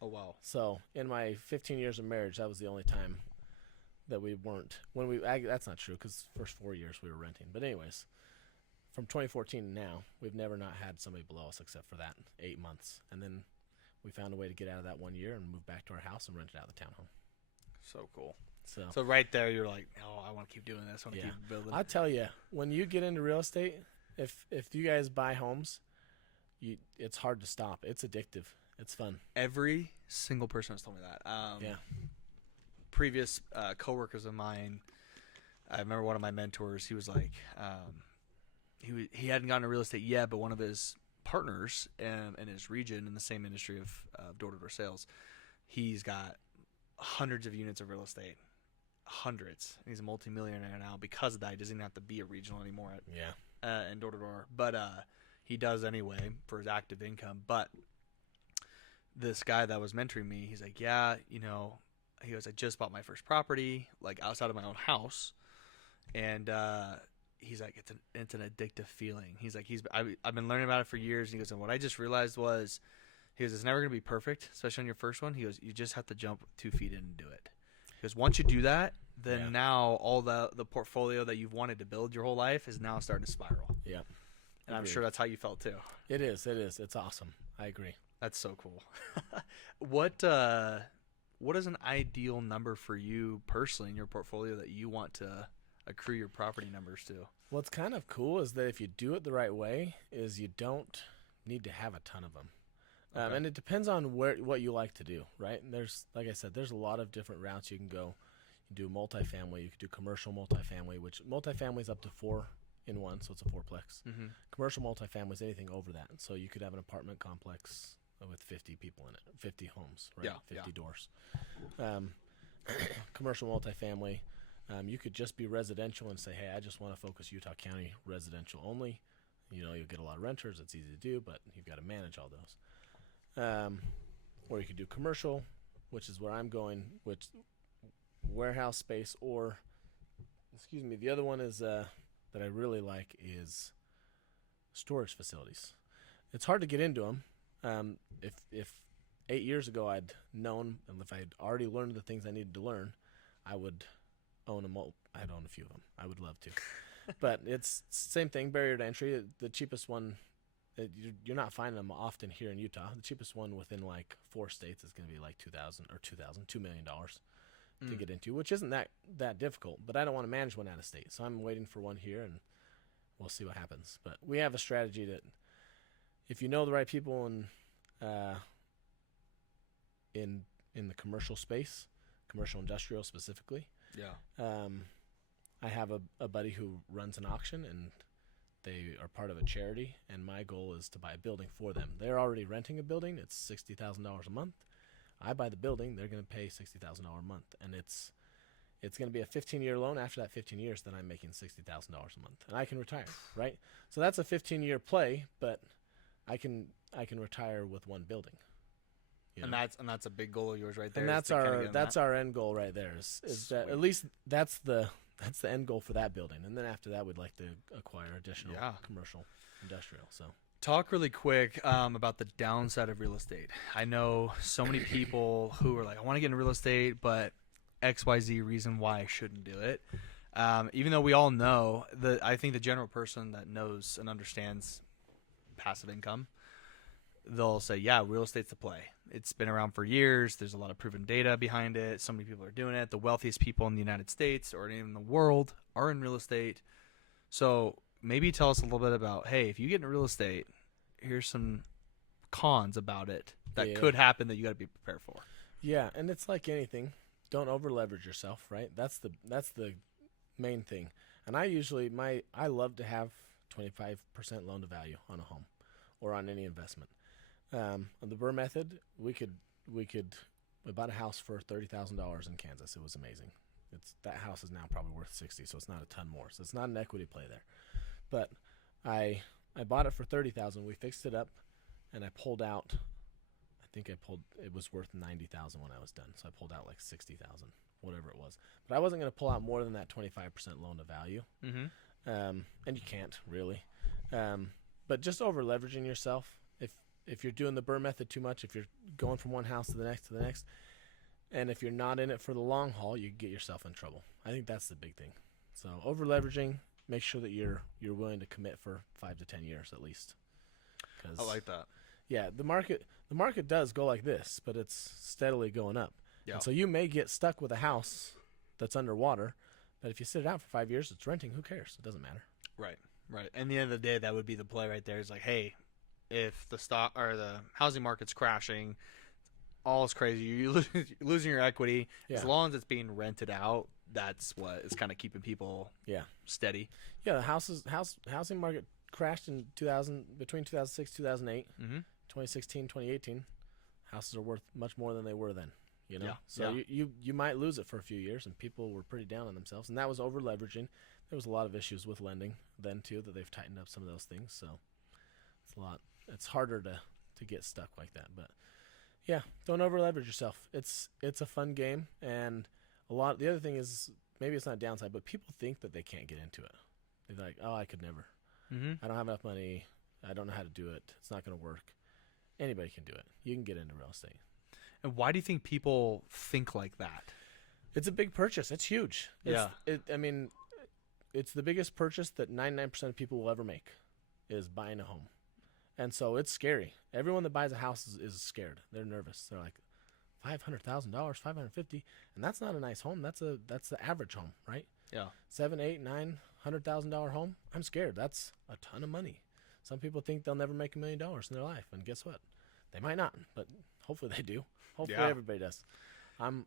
Oh, wow. So in my 15 years of marriage, that was the only time that we weren't. That's not true because first 4 years we were renting. But anyways, from 2014 to now, we've never not had somebody below us except for that 8 months. And then we found a way to get out of that 1 year and move back to our house and rent it out of the townhome. So cool. So So right there, you're like, oh, I want to keep doing this. I want to Yeah. keep building. I'll tell you, when you get into real estate, if you guys buy homes, it's hard to stop. It's addictive. It's fun. Every single person has told me that. Yeah. Previous coworkers of mine, I remember one of my mentors. He was like, he hadn't gotten into real estate yet, but one of his partners in his region in the same industry of door-to-door sales, he's got hundreds of units of real estate, hundreds. And he's a multimillionaire now because of that. He doesn't even have to be a regional anymore and door-to-door, but he does anyway for his active income. But this guy that was mentoring me, he's like, yeah, he goes, I just bought my first property, like outside of my own house, and he's like, it's an addictive feeling. He's like, I've been learning about it for years. And he goes, and what I just realized was, he goes, it's never gonna be perfect, especially on your first one. He goes, you just have to jump 2 feet in and do it. Because once you do that, then now all the portfolio that you've wanted to build your whole life is now starting to spiral. Yeah. And I'm sure that's how you felt too. It is. It's awesome. I agree. That's so cool. What is an ideal number for you personally in your portfolio that you want to accrue your property numbers to? What's kind of cool is that if you do it the right way, is you don't need to have a ton of them. Okay. And it depends on what you like to do, right? And there's, like I said, there's a lot of different routes you can go. You can do multifamily, you can do commercial multifamily, which multifamily is up to 4 in 1, so it's a 4-plex. Mm-hmm. Commercial multifamily is anything over that. So you could have an apartment complex with 50 people in it, 50 homes, right? Yeah, 50 doors. Commercial multifamily, you could just be residential and say, hey, I just want to focus Utah County residential only. You'll get a lot of renters. It's easy to do, but you've got to manage all those. Or you could do commercial, which is where I'm going, which warehouse space, or the other one is that I really like is storage facilities. It's hard to get into them. If 8 years ago I'd known, and if I had already learned the things I needed to learn, I would own I'd own a few of them. I would love to. But it's same thing, barrier to entry. The cheapest one, you're not finding them often here in Utah. The cheapest one within like 4 states is going to be like $2 million to get into, which isn't that difficult. But I don't want to manage one out of state, so I'm waiting for one here, and we'll see what happens. But we have a strategy that if you know the right people in the commercial space, commercial industrial specifically. Yeah. I have a buddy who runs an auction, and they are part of a charity, and my goal is to buy a building for them. They're already renting a building. It's $60,000 a month. I buy the building. They're going to pay $60,000 a month, and it's going to be a 15-year loan. After that 15 years, then I'm making $60,000 a month, and I can retire, right? So that's a 15-year play, but I can retire with one building. And that's a big goal of yours right there. And that's our end goal right there. Is that at least that's the end goal for that building, and then after that, we'd like to acquire additional commercial, industrial. So talk really quick about the downside of real estate. I know so many people who are like, I want to get into real estate, but XYZ reason why I shouldn't do it. Even though we all know I think the general person that knows and understands passive income, they'll say, yeah, real estate's the play. It's been around for years. There's a lot of proven data behind it. So many people are doing it. The wealthiest people in the United States or in the world are in real estate. So maybe tell us a little bit about, hey, if you get into real estate, here's some cons about it that could happen that you got to be prepared for. Yeah, and it's like anything. Don't over leverage yourself, right? That's the main thing. And I love to have 25% loan to value on a home or on any investment. On the Burr method, we bought a house for $30,000 in Kansas. It was amazing. That house is now probably worth $60,000, so it's not a ton more. So it's not an equity play there. But I bought it for $30,000. We fixed it up, and I pulled out. It was worth $90,000 when I was done. So I pulled out like $60,000, whatever it was. But I wasn't going to pull out more than that 25% loan to value. Mm-hmm. And you can't really. But just over leveraging yourself. If you're doing the Burr method too much, if you're going from one house to the next, and if you're not in it for the long haul, you get yourself in trouble. I think that's the big thing. So over leveraging, make sure that you're willing to commit for 5 to 10 years at least. I like that. Yeah, the market does go like this, but it's steadily going up. Yeah. And so you may get stuck with a house that's underwater, but if you sit it out for 5 years, it's renting. Who cares? It doesn't matter. Right. Right. And at the end of the day, that would be the play right there. Is like, hey, if the stock or the housing market's crashing, all is crazy. You're losing your equity. Yeah. As long as it's being rented out, that's what is kind of keeping people steady. Yeah, the housing market crashed in between 2006 2008, 2016 2018. Houses are worth much more than they were then. You know, so you might lose it for a few years, and people were pretty down on themselves, and that was over leveraging. There was a lot of issues with lending then too that they've tightened up some of those things. So it's a lot. It's harder to get stuck like that, but yeah, don't over leverage yourself. It's a fun game, and the other thing is maybe it's not a downside, but people think that they can't get into it. They're like, oh, I could never. I don't have enough money. I don't know how to do it. It's not going to work. Anybody can do it. You can get into real estate. And why do you think people think like that? It's a big purchase. It's huge. It's the biggest purchase that 99% of people will ever make is buying a home. And so it's scary. Everyone that buys a house is scared. They're nervous. They're like, $500,000, $550,000, and that's not a nice home. That's the average home, right? Yeah. $700,000, $800,000, $900,000 home. I'm scared. That's a ton of money. Some people think they'll never make $1 million in their life, and guess what? They might not, but hopefully they do. Hopefully everybody does. I'm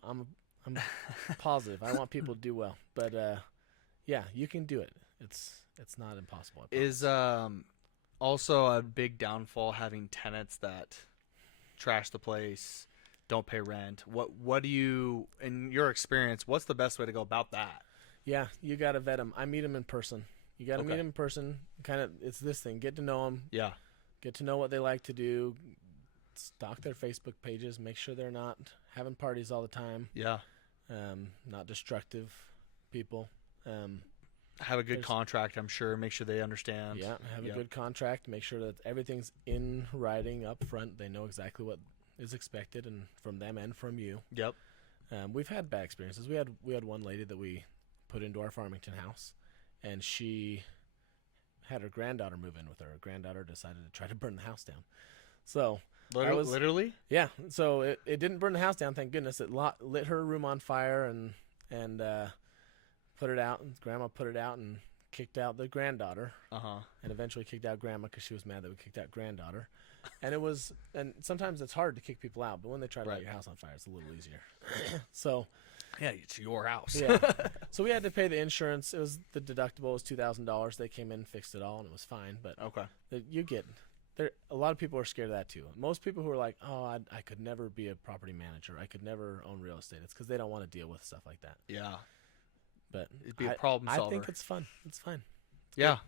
positive. I want people to do well, but yeah, you can do it. It's not impossible. Is also a big downfall having tenants that trash the place, don't pay rent. What do you, in your experience, what's the best way to go about that? Yeah, you got to vet them. I meet them in person. You got to meet them in person. Kind of, it's this thing. Get to know them. Yeah. Get to know what they like to do. Stalk their Facebook pages. Make sure they're not having parties all the time. Yeah. Not destructive people. Have a good contract, I'm sure. Make sure they understand. Yeah, have a good contract. Make sure that everything's in writing up front. They know exactly what is expected, and from them and from you. Yep. We've had bad experiences. We had one lady that we put into our Farmington house, and she had her granddaughter move in with her. Her granddaughter decided to try to burn the house down. So literally? Yeah. So it didn't burn the house down, thank goodness. It lit her room on fire and put it out. And Grandma put it out and kicked out the granddaughter. And eventually kicked out Grandma because she was mad that we kicked out granddaughter. And sometimes it's hard to kick people out, but when they try to light your house on fire, it's a little easier. So yeah, it's your house. Yeah. So we had to pay the insurance. It was the deductible was $2,000. They came in, fixed it all, and it was fine. But a lot of people are scared of that too. Most people who are like, oh, I could never be a property manager. I could never own real estate. It's because they don't want to deal with stuff like that. Yeah. But it'd be a problem solver. I think it's fun. It's fine. It's yeah. good.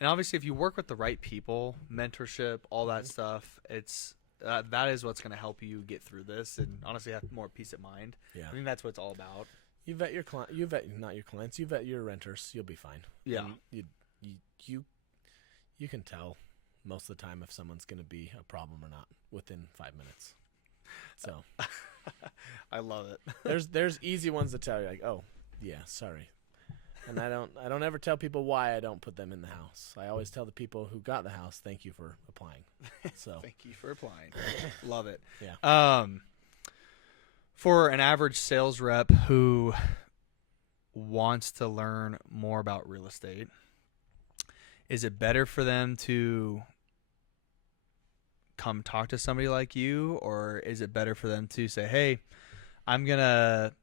And obviously, if you work with the right people, mentorship, all that stuff, it's that is what's going to help you get through this and honestly have more peace of mind. Yeah. I think that's what it's all about. You vet your client. You vet not your clients. You vet your renters. You'll be fine. Yeah. And you can tell most of the time if someone's going to be a problem or not within 5 minutes. So I love it. there's easy ones to tell you, like, oh yeah, sorry. And I don't ever tell people why I don't put them in the house. I always tell the people who got the house, thank you for applying. So thank you for applying. Love it. Yeah. For an average sales rep who wants to learn more about real estate, is it better for them to come talk to somebody like you, or is it better for them to say, hey, I'm going to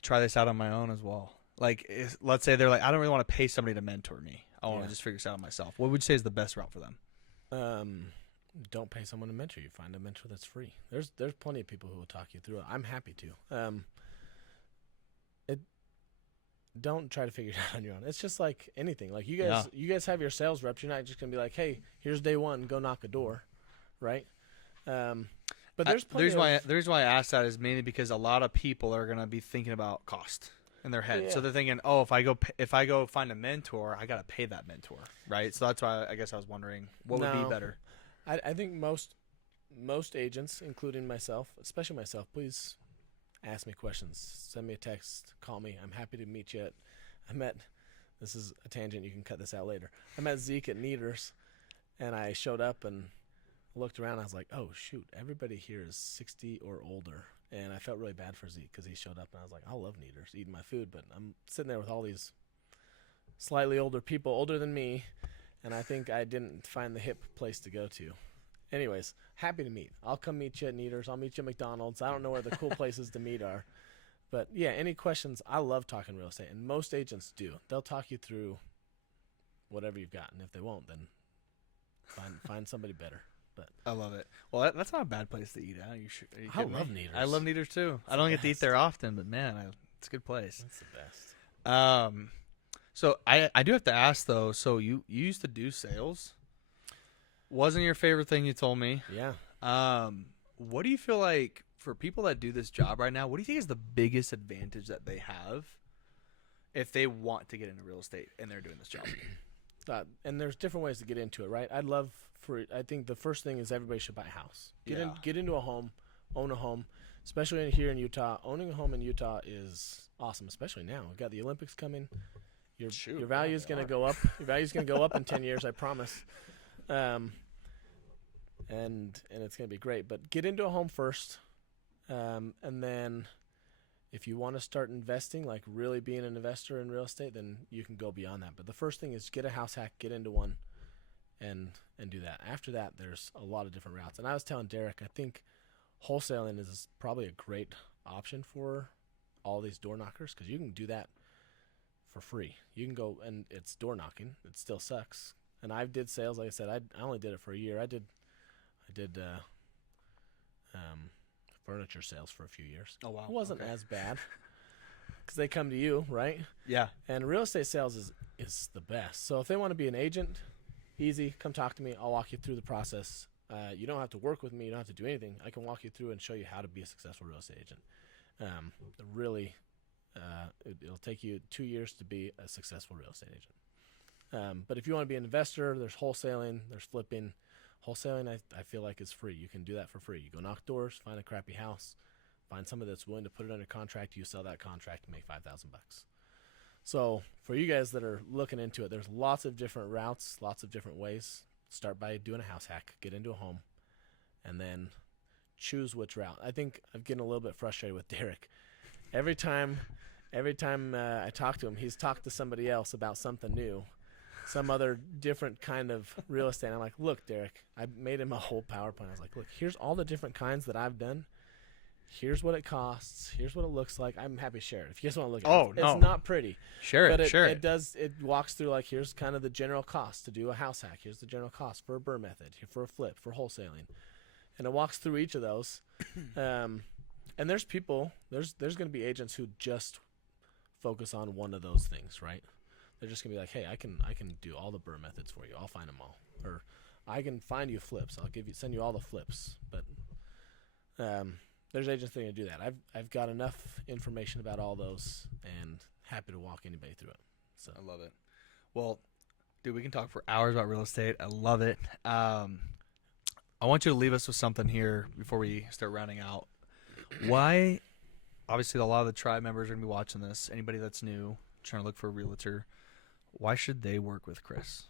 try this out on my own as well? Like, let's say they're like, I don't really want to pay somebody to mentor me. I want to just figure this out myself. What would you say is the best route for them? Don't pay someone to mentor you. Find a mentor that's free. There's plenty of people who will talk you through it. I'm happy to. Don't try to figure it out on your own. It's just like anything. Like you guys have your sales reps. You're not just gonna be like, hey, here's day one, go knock a door, right? But there's plenty. The reason why I asked that is mainly because a lot of people are gonna be thinking about cost in their head. So they're thinking, oh, if I go find a mentor, I gotta pay that mentor, right? So that's why I guess I was wondering what would be better. I think most agents, including myself, especially myself, please ask me questions. Send me a text. Call me. I'm happy to meet you. This is a tangent. You can cut this out later. I met Zeke at Neaters, and I showed up and looked around. I was like, oh, shoot. Everybody here is 60 or older, And I felt really bad for Zeke because he showed up, and I was like, I love Neters, eating my food, but I'm sitting there with all these slightly older people, older than me, and I think I didn't find the hip place to go to. Anyways, happy to meet. I'll come meet you at Neters. I'll meet you at McDonald's. I don't know where the cool places to meet are. But, yeah, any questions? I love talking real estate, and most agents do. They'll talk you through whatever you've got, and if they won't, then find somebody better. But I love it. Well, that's not a bad place to eat at. I love Neters. I love Neters too. It's I don't the get to eat best. there often, but man, it's a good place. It's the best. So I do have to ask though. So you used to do sales. Wasn't your favorite thing you told me? Yeah. What do you feel like for people that do this job right now? What do you think is the biggest advantage that they have if they want to get into real estate and they're doing this job? And there's different ways to get into it, right? I think the first thing is everybody should buy a house. Get into a home, own a home, especially here in Utah. Owning a home in Utah is awesome, especially now. We've got the Olympics coming. Your value is going to go up. Your value is going to go up in 10 years, I promise. And it's going to be great. But get into a home first, and then if you want to start investing, like really being an investor in real estate, then you can go beyond that. But the first thing is get a house hack, get into one, and do that. After that, there's a lot of different routes. And I was telling Derek, I think wholesaling is probably a great option for all these door knockers because you can do that for free. You can go, and it's door knocking. It still sucks. And I did sales, like I said, I only did it for a year. I did furniture sales for a few years. Oh, wow. It wasn't as bad because they come to you, right? Yeah. And real estate sales is the best. So if they want to be an agent, easy, come talk to me. I'll walk you through the process. You don't have to work with me. You don't have to do anything. I can walk you through and show you how to be a successful real estate agent. It'll take you 2 years to be a successful real estate agent. But if you want to be an investor, there's wholesaling, there's flipping. Wholesaling, I feel like is free. You can do that for free. You go knock doors, find a crappy house, find somebody that's willing to put it under contract. You sell that contract and make $5,000. So for you guys that are looking into it, there's lots of different routes, lots of different ways. Start by doing a house hack, get into a home, and then choose which route. I think I'm getting a little bit frustrated with Derek. Every time I talk to him, he's talked to somebody else about something new, some other different kind of real estate. I'm like, look, Derek, I made him a whole PowerPoint. I was like, look, here's all the different kinds that I've done. Here's what it costs. Here's what it looks like. I'm happy to share it. If you guys want to look at it, it's not pretty. Share it. It walks through like, here's kind of the general cost to do a house hack. Here's the general cost for a burr method, for a flip, for wholesaling. And it walks through each of those. And there's people, there's going to be agents who just focus on one of those things, right? They're just going to be like, hey, I can do all the burr methods for you. I'll find them all. Or I can find you flips. I'll send you all the flips. But there's agents that are going to do that. I've got enough information about all those and happy to walk anybody through it. So I love it. Well, dude, we can talk for hours about real estate. I love it. I want you to leave us with something here before we start rounding out. Why, obviously, a lot of the tribe members are going to be watching this. Anybody that's new, trying to look for a realtor, why should they work with Chris?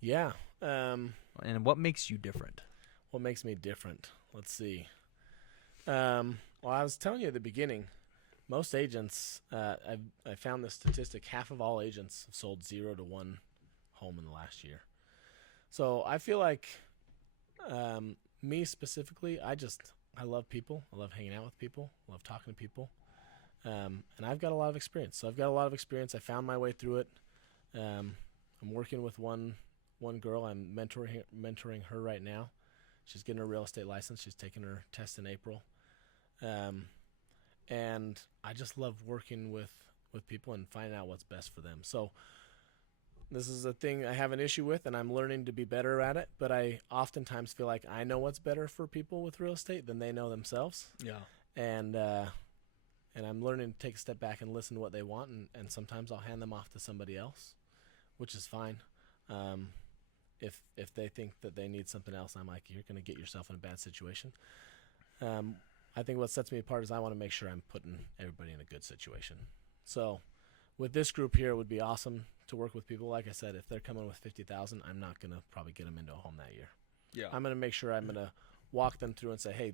Yeah. And what makes you different? What makes me different? Let's see. Well, I was telling you at the beginning, most agents, I found this statistic, half of all agents have sold 0 to 1 home in the last year. So I feel like me specifically, I love people. I love hanging out with people. I love talking to people. And I've got a lot of experience. So I've got a lot of experience. I found my way through it. I'm working with one girl. I'm mentoring her right now. She's getting her real estate license. She's taking her test in April. And I just love working with people and finding out what's best for them. So this is a thing I have an issue with, and I'm learning to be better at it. But I oftentimes feel like I know what's better for people with real estate than they know themselves. Yeah. And I'm learning to take a step back and listen to what they want, and sometimes I'll hand them off to somebody else, which is fine. If they think that they need something else, I'm like, you're going to get yourself in a bad situation. I think what sets me apart is I want to make sure I'm putting everybody in a good situation. So with this group here, it would be awesome to work with people. Like I said, if they're coming with $50,000, I'm not going to probably get them into a home that year. Yeah. I'm going to make sure I'm going to walk them through and say, hey,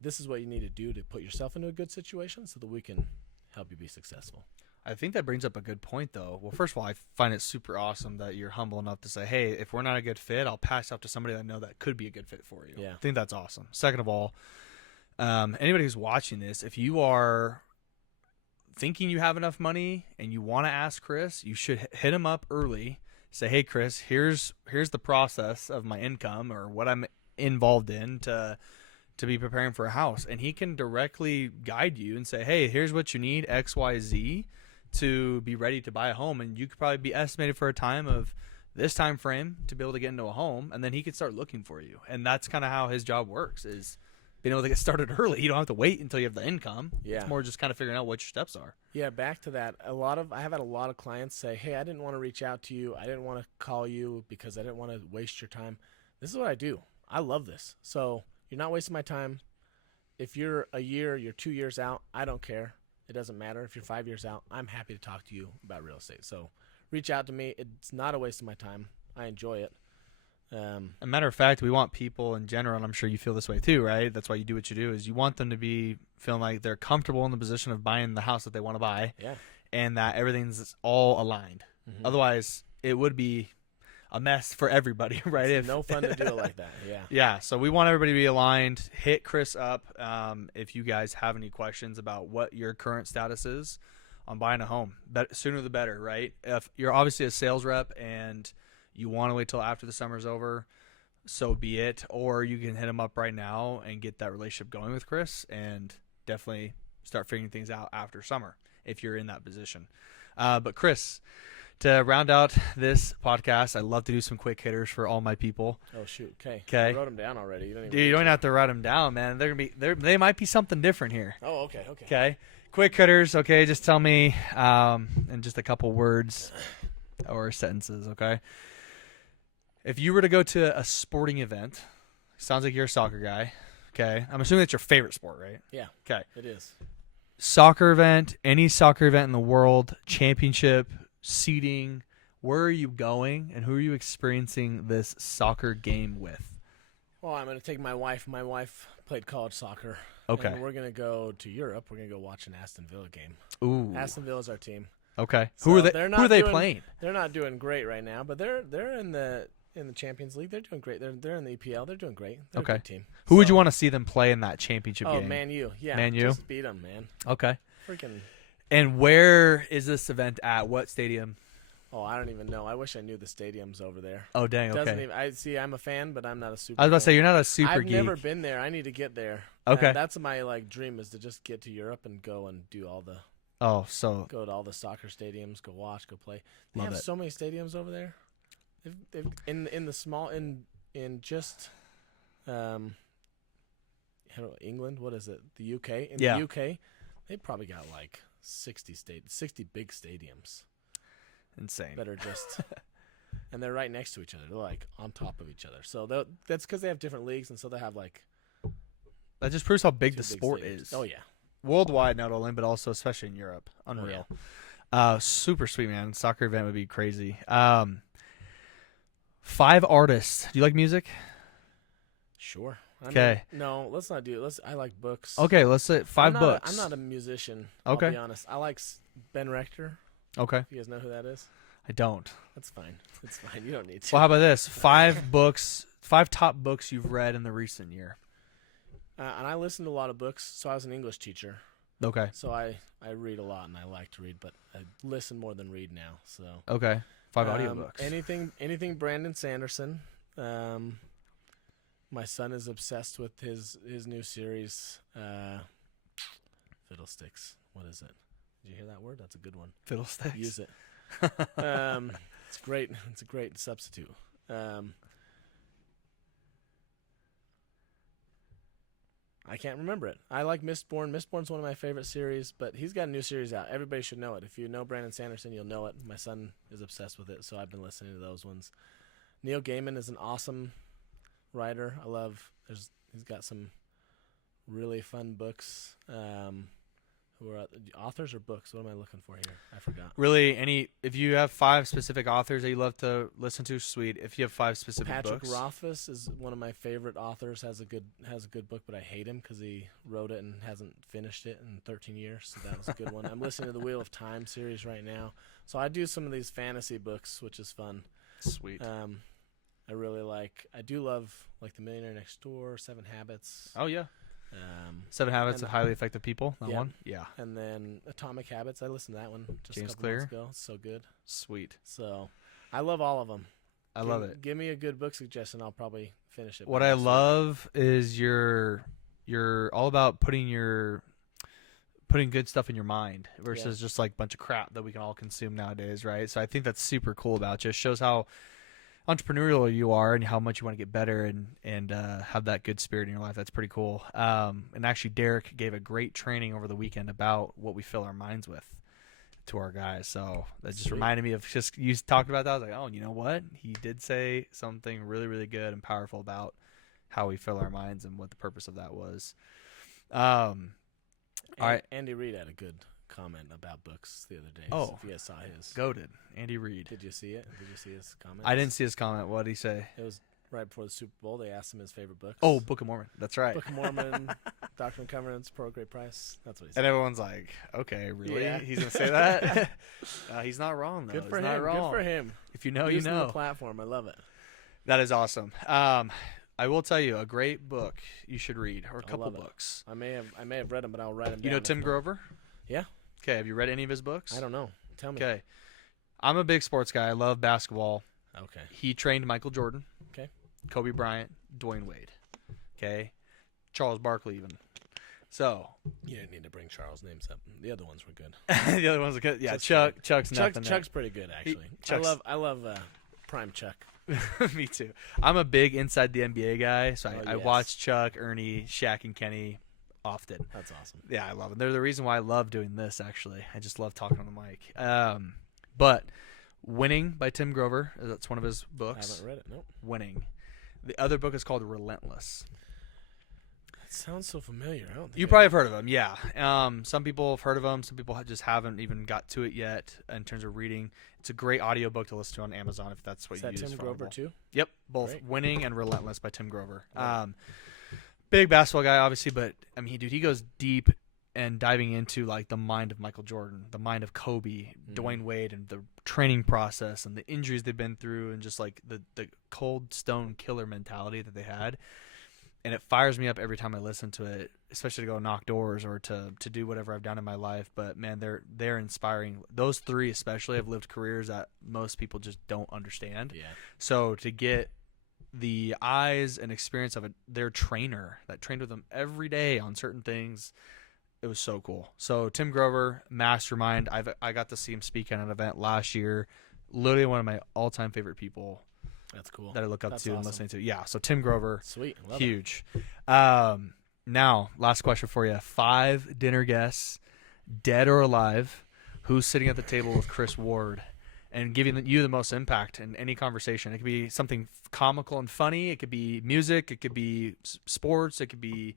this is what you need to do to put yourself into a good situation so that we can help you be successful. I think that brings up a good point, though. Well, first of all, I find it super awesome that you're humble enough to say, hey, if we're not a good fit, I'll pass off to somebody that I know that could be a good fit for you. Yeah. I think that's awesome. Second of all, anybody who's watching this, if you are thinking you have enough money and you want to ask Chris, you should hit him up early. Say, hey, Chris, here's the process of my income or what I'm involved in to be preparing for a house. And he can directly guide you and say, hey, here's what you need, X, Y, Z, to be ready to buy a home. And you could probably be estimated for a time of this time frame to be able to get into a home. And then he could start looking for you. And that's kind of how his job works, is being able to get started early. You don't have to wait until you have the income. Yeah. It's more just kind of figuring out what your steps are. Yeah, back to that. I have had a lot of clients say, hey, I didn't want to reach out to you. I didn't want to call you because I didn't want to waste your time. This is what I do. I love this. So you're not wasting my time. If you're a year, you're 2 years out, I don't care. It doesn't matter. If you're 5 years out, I'm happy to talk to you about real estate. So reach out to me. It's not a waste of my time. I enjoy it. A matter of fact, we want people in general, and I'm sure you feel this way too, right? That's why you do what you do, is you want them to be feeling like they're comfortable in the position of buying the house that they want to buy, Yeah. and that everything's all aligned. Mm-hmm. Otherwise, it would be a mess for everybody, right? It's no fun to do it like that. Yeah. Yeah, so we want everybody to be aligned. Hit Chris up if you guys have any questions about what your current status is on buying a home. Sooner the better, right? If you're obviously a sales rep and you want to wait till after the summer's over, so be it. Or you can hit him up right now and get that relationship going with Chris, and definitely start figuring things out after summer if you're in that position. But Chris, to round out this podcast, I love to do some quick hitters for all my people. Oh shoot. Okay. Okay. I wrote them down already. You don't even Dude, you don't have to write them down, man. They might be something different here. Oh, okay. Okay. Okay. Quick hitters. Okay. Just tell me in just a couple words or sentences. Okay. If you were to go to a sporting event, sounds like you're a soccer guy. Okay. I'm assuming that's your favorite sport, right? Yeah. Okay. It is. Soccer event, any soccer event in the world, championship, seating, where are you going and who are you experiencing this soccer game with? Well, I'm going to take my wife. My wife played college soccer. Okay. And we're going to go to Europe. We're going to go watch an Aston Villa game. Ooh. Aston Villa is our team. Okay. So Who are they? they're Who not are they doing- playing? They're not doing great right now, but they're in the Champions League. They're doing great. They're in the EPL. They're doing great. They're Okay. a good team. Who would you want to see them play in that championship Oh, game? Man U. Yeah. Man U? Just beat them, man. Okay. Freaking. And where is this event at? What stadium? Oh, I don't even know. I wish I knew the stadiums over there. Oh, dang. Doesn't Okay. even. I see. I'm a fan, but I'm not a super. I was about to say fan. you're not a super I've geek. never been there. I need to get there. Okay. That's my dream, is to just get to Europe and go and do all the Oh, so go to all the soccer stadiums, go watch, go play. They Love have it. so many stadiums over there. They've in the small in just England. What is it? The UK. In Yeah. the UK, they probably got like 60 big stadiums insane. that are just. And they're right next to each other. They're like on top of each other. So that's because they have different leagues, and so they have like That just proves how big two the big sport stadiums. is. Oh yeah. Worldwide, not only, but also especially in Europe. Unreal. Super sweet, man. Soccer event would be crazy. 5 artists. Do you like music? Sure. Okay. No, let's not do it. I like books. Okay, let's say 5 books. I'm not a musician. Okay. I'll be honest. I like Ben Rector. Okay. You guys know who that is? I don't. That's fine. It's fine. You don't need to. Well, how about this? 5 books, 5 top books you've read in the recent year. And I listen to a lot of books. So I was an English teacher. Okay. So I read a lot, and I like to read, but I listen more than read now. So Okay. 5 audiobooks. Anything Brandon Sanderson. My son is obsessed with his new series, Fiddlesticks. What is it? Did you hear that word? That's a good one. Fiddlesticks. Use it. It's great. It's a great substitute. I can't remember it. I like Mistborn. Mistborn's one of my favorite series, but he's got a new series out. Everybody should know it. If you know Brandon Sanderson, you'll know it. My son is obsessed with it, so I've been listening to those ones. Neil Gaiman is an awesome writer. He's got some really fun books. Who are authors or books? What am I looking for here? I forgot. Really, if you have 5 specific authors that you love to listen to, sweet. If you have 5 specific Patrick books, Rothfuss is one of my favorite authors. Has a good book, but I hate him because he wrote it and hasn't finished it in 13 years. So that was a good one. I'm listening to the Wheel of Time series right now. So I do some of these fantasy books, which is fun. sweet. I really like. I do love like The Millionaire Next Door, 7 Habits. Oh yeah. 7 Habits of Highly Effective People. That one. Yeah. And then Atomic Habits. I listened to that one just James a couple Clear. months ago. It's so good. Sweet. So I love all of them. I love it. Give me a good book suggestion. I'll probably finish it. What I love is you're all about putting good stuff in your mind versus just like a bunch of crap that we can all consume nowadays, right? So I think that's super cool about you. It shows how entrepreneurial you are and how much you want to get better and have that good spirit in your life. That's pretty cool. And actually, Derek gave a great training over the weekend about what we fill our minds with to our guys. So that just reminded me of just you talked about that. I was like, oh, you know what? He did say something really, really good and powerful about how we fill our minds and what the purpose of that was. All right. Andy Reid had a good comment about books the other day. Oh, so if you guys saw his. Goated. Andy Reid. Did you see it? Did you see his comment? I didn't see his comment. What did he say? It was right before the Super Bowl. They asked him his favorite books. Oh, Book of Mormon. That's right. Book of Mormon, Doctrine and Covenants, Pearl of Great Price. That's what he said. And everyone's like, okay, really? Yeah. He's going to say that? He's not wrong, though. Good for He's him. not wrong. Good for him. If you know, you Using know. the platform. I love it. That is awesome. I will tell you, a great book you should read, or a couple books. I may have read them, but I'll write them down. You know Tim Grover? Yeah. Okay, have you read any of his books? I don't know. Tell me. Okay. I'm a big sports guy. I love basketball. Okay. He trained Michael Jordan. Okay. Kobe Bryant, Dwayne Wade. Okay. Charles Barkley even. So. You didn't need to bring Charles' names up. The other ones were good. The other ones are good. Yeah, Just Chuck's nothing. Chuck's pretty good, actually. I love Prime Chuck. Me too. I'm a big inside the NBA guy, so I yes. watch Chuck, Ernie, Shaq, and Kenny often. That's awesome. Yeah, I love them. They're the reason why I love doing this, actually. I just love talking on the mic. But Winning by Tim Grover, that's one of his books. I haven't read it, nope. Winning. The other book is called Relentless. That sounds so familiar. I don't think You probably have heard of him, yeah. Some people have heard of him. Some people just haven't even got to it yet in terms of reading. It's a great audiobook to listen to on Amazon if that's what Is you that use. Tim Grover too? Yep, both Great. Winning and Relentless by Tim Grover. Right. Big basketball guy, obviously, but I mean, he goes deep and diving into like the mind of Michael Jordan, the mind of Kobe, Dwayne Wade, and the training process and the injuries they've been through, and just like the cold stone killer mentality that they had. And it fires me up every time I listen to it, especially to go knock doors or to do whatever I've done in my life. But man, they're inspiring. Those three especially have lived careers that most people just don't understand. Yeah. So to get the eyes and experience of their trainer that trained with them every day on certain things, it was so cool. So Tim Grover, mastermind. I got to see him speak at an event last year. Literally one of my all-time favorite people. That's cool. That I look up That's to awesome. and listening to. Yeah, so Tim Grover. Sweet. Love huge. Now, last question for you. 5 dinner guests, dead or alive, who's sitting at the table with Chris Ward and giving you the most impact in any conversation? It could be something comical and funny. It could be music. It could be sports. It could be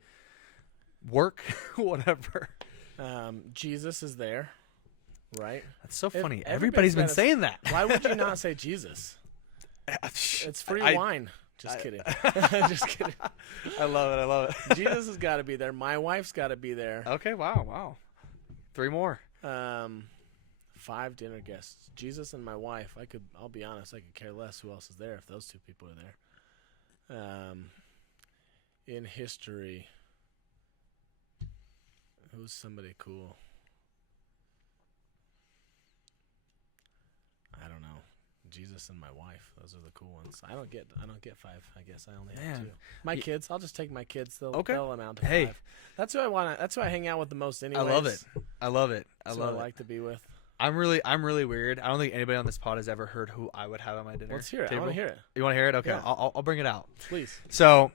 work, whatever. Jesus is there, right? That's so funny. Everybody's Everybody's been gotta saying that. Why would you not say Jesus? It's free wine. Just kidding. Just kidding. I love it. Jesus has got to be there. My wife's got to be there. Okay, wow. 3 more. 5 dinner guests. Jesus and my wife. I'll be honest, I could care less who else is there if those 2 people are there. In history, who's somebody cool? I don't know. Jesus and my wife. Those are the cool ones. I don't get 5. I guess I only have 2. My kids. I'll just take my kids. They'll amount to 5. That's who I want. That's who I hang out with the most. Anyways. I love it. That's who I like to be with. I'm really weird. I don't think anybody on this pod has ever heard who I would have at my dinner. Let's hear it. table. I want to hear it. You want to hear it? Okay, Yeah. I'll bring it out. Please. So,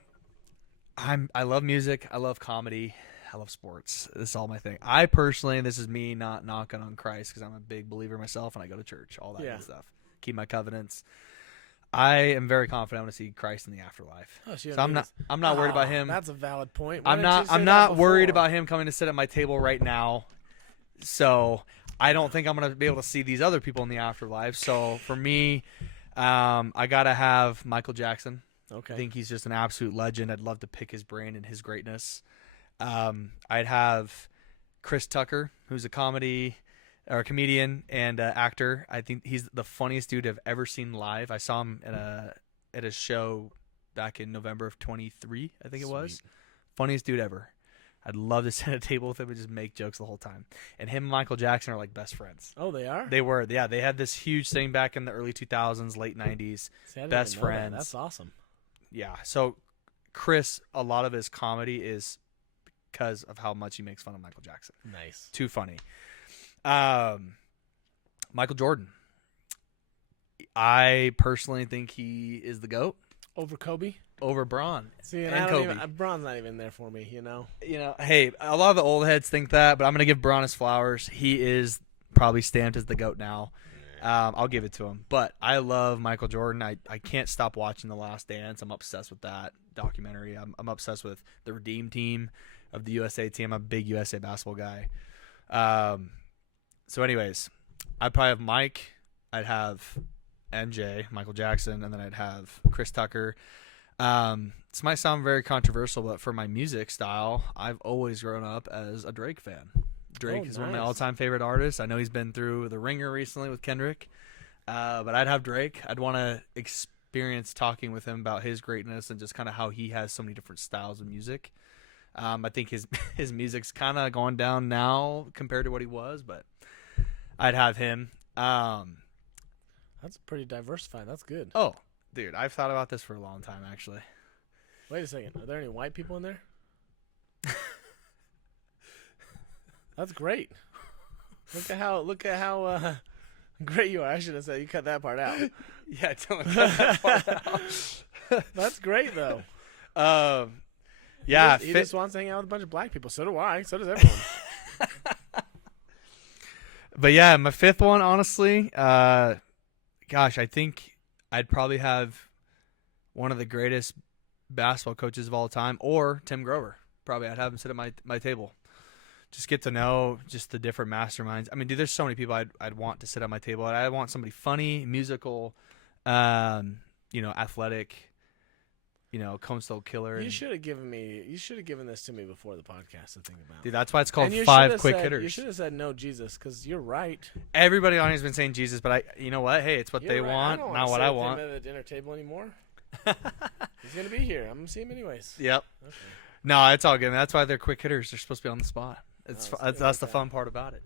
I love music. I love comedy. I love sports. This is all my thing. I personally, and this is me not knocking on Christ because I'm a big believer myself and I go to church, all that good stuff. Keep my covenants. I am very confident I'm going to see Christ in the afterlife. Oh, so I'm not worried about him. That's a valid point. I'm not worried about him coming to sit at my table right now. So I don't think I'm going to be able to see these other people in the afterlife. So for me, I got to have Michael Jackson. Okay. I think he's just an absolute legend. I'd love to pick his brain and his greatness. I'd have Chris Tucker, who's a comedian and actor. I think he's the funniest dude I've ever seen live. I saw him at a show back in November of 23, I think it was. Funniest dude ever. I'd love to sit at a table with him and just make jokes the whole time. And him and Michael Jackson are like best friends. Oh, they are? They were. Yeah, they had this huge thing back in the early 2000s, late 90s. See, I didn't best even know that. friends. That's awesome. Yeah. So Chris, a lot of his comedy is because of how much he makes fun of Michael Jackson. Nice. Too funny. Michael Jordan. I personally think he is the GOAT. Over Kobe? Over Bron. See, and Kobe. Bron's not even there for me, you know? Hey, a lot of the old heads think that, but I'm going to give Bron his flowers. He is probably stamped as the GOAT now. I'll give it to him. But I love Michael Jordan. I can't stop watching The Last Dance. I'm obsessed with that documentary. I'm obsessed with the Redeem team of the USA team. I'm a big USA basketball guy. So anyways, I'd probably have Mike. I'd have MJ, Michael Jackson, and then I'd have Chris Tucker. This might sound very controversial, but for my music style, I've always grown up as a Drake fan. Drake is one of my all-time favorite artists. I know he's been through the ringer recently with Kendrick, but I'd have Drake. I'd want to experience talking with him about his greatness and just kind of how he has so many different styles of music. I think his music's kind of gone down now compared to what he was, but I'd have him. That's pretty diversified. That's good. Oh, dude, I've thought about this for a long time, actually. Wait a second. Are there any white people in there? That's great. Look at how great you are. I should have said you cut that part out. Yeah, don't cut that part out. That's great though. Yeah, he just wants to hang out with a bunch of black people. So do I. So does everyone. But yeah, my fifth one, honestly, gosh, I think I'd probably have one of the greatest basketball coaches of all time, or Tim Grover. Probably I'd have him sit at my table. Just get to know just the different masterminds. I mean, dude, there's so many people I'd want to sit at my table. I want somebody funny, musical, athletic, Cone Stone Killer. You should have given this to me before the podcast to think about. Dude, that's why it's called 5 Quick Hitters. You should have said no Jesus, because you're right. Everybody on here has been saying Jesus, but you know what? Hey, it's what they want, not what I want. Him at the dinner table anymore. He's gonna be here. I'm gonna see him anyways. Yep. Okay. No, it's all good. That's why they're quick hitters. They're supposed to be on the spot. That's the fun part about it.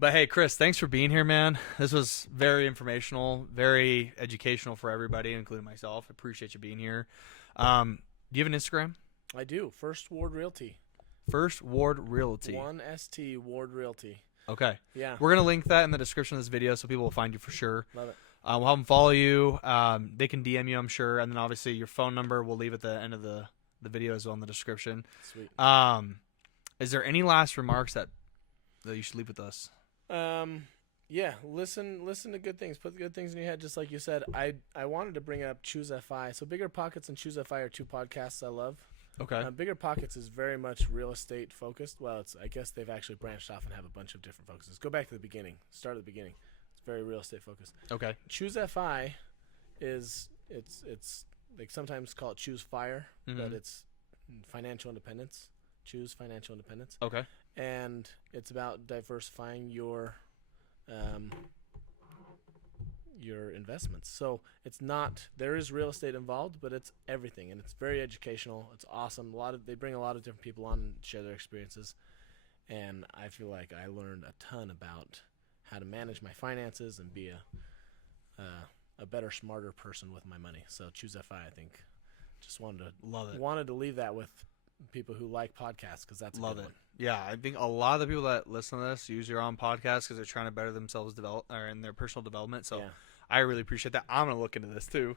But hey, Chris, thanks for being here, man. This was very informational, very educational for everybody, including myself. I appreciate you being here. Do you have an Instagram? I do. First Ward Realty. First Ward Realty. 1ST Ward Realty. Okay. Yeah. We're going to link that in the description of this video so people will find you for sure. Love it. We'll have them follow you. They can DM you, I'm sure. And then obviously your phone number we'll leave at the end of the video as well in the description. Sweet. Is there any last remarks that you should leave with us? Yeah, listen to good things. Put the good things in your head, just like you said. I wanted to bring up Choose FI. So Bigger Pockets and Choose FI are two podcasts I love. Okay. Bigger Pockets is very much real estate focused. Well, I guess they've actually branched off and have a bunch of different focuses. Go back to the beginning. Start at the beginning. It's very real estate focused. Okay. Choose FI it's like sometimes call it Choose Fire, but it's financial independence. Choose financial independence. Okay. And it's about diversifying your investments. So there is real estate involved, but it's everything, and it's very educational. It's awesome. They bring a lot of different people on and share their experiences, and I feel like I learned a ton about how to manage my finances and be a better, smarter person with my money. So Choose FI, I think, just wanted to leave that with people who like podcasts, because that's a good one. Yeah, I think a lot of the people that listen to this usually are on podcasts because they're trying to better themselves in their personal development. So yeah. I really appreciate that. I'm going to look into this too.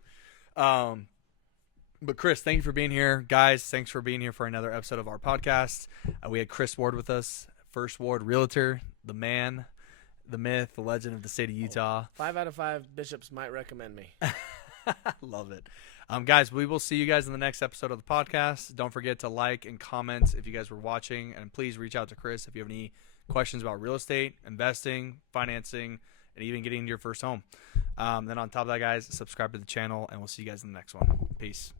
But Chris, thank you for being here. Guys, thanks for being here for another episode of our podcast. We had Chris Ward with us, First Ward Realtor, the man, the myth, the legend of the state of Utah. 5 out of 5 bishops might recommend me. Love it. Guys, we will see you guys in the next episode of the podcast. Don't forget to like and comment if you guys were watching, and please reach out to Chris if you have any questions about real estate, investing, financing, and even getting into your first home. Then on top of that, guys, subscribe to the channel, and we'll see you guys in the next one. Peace.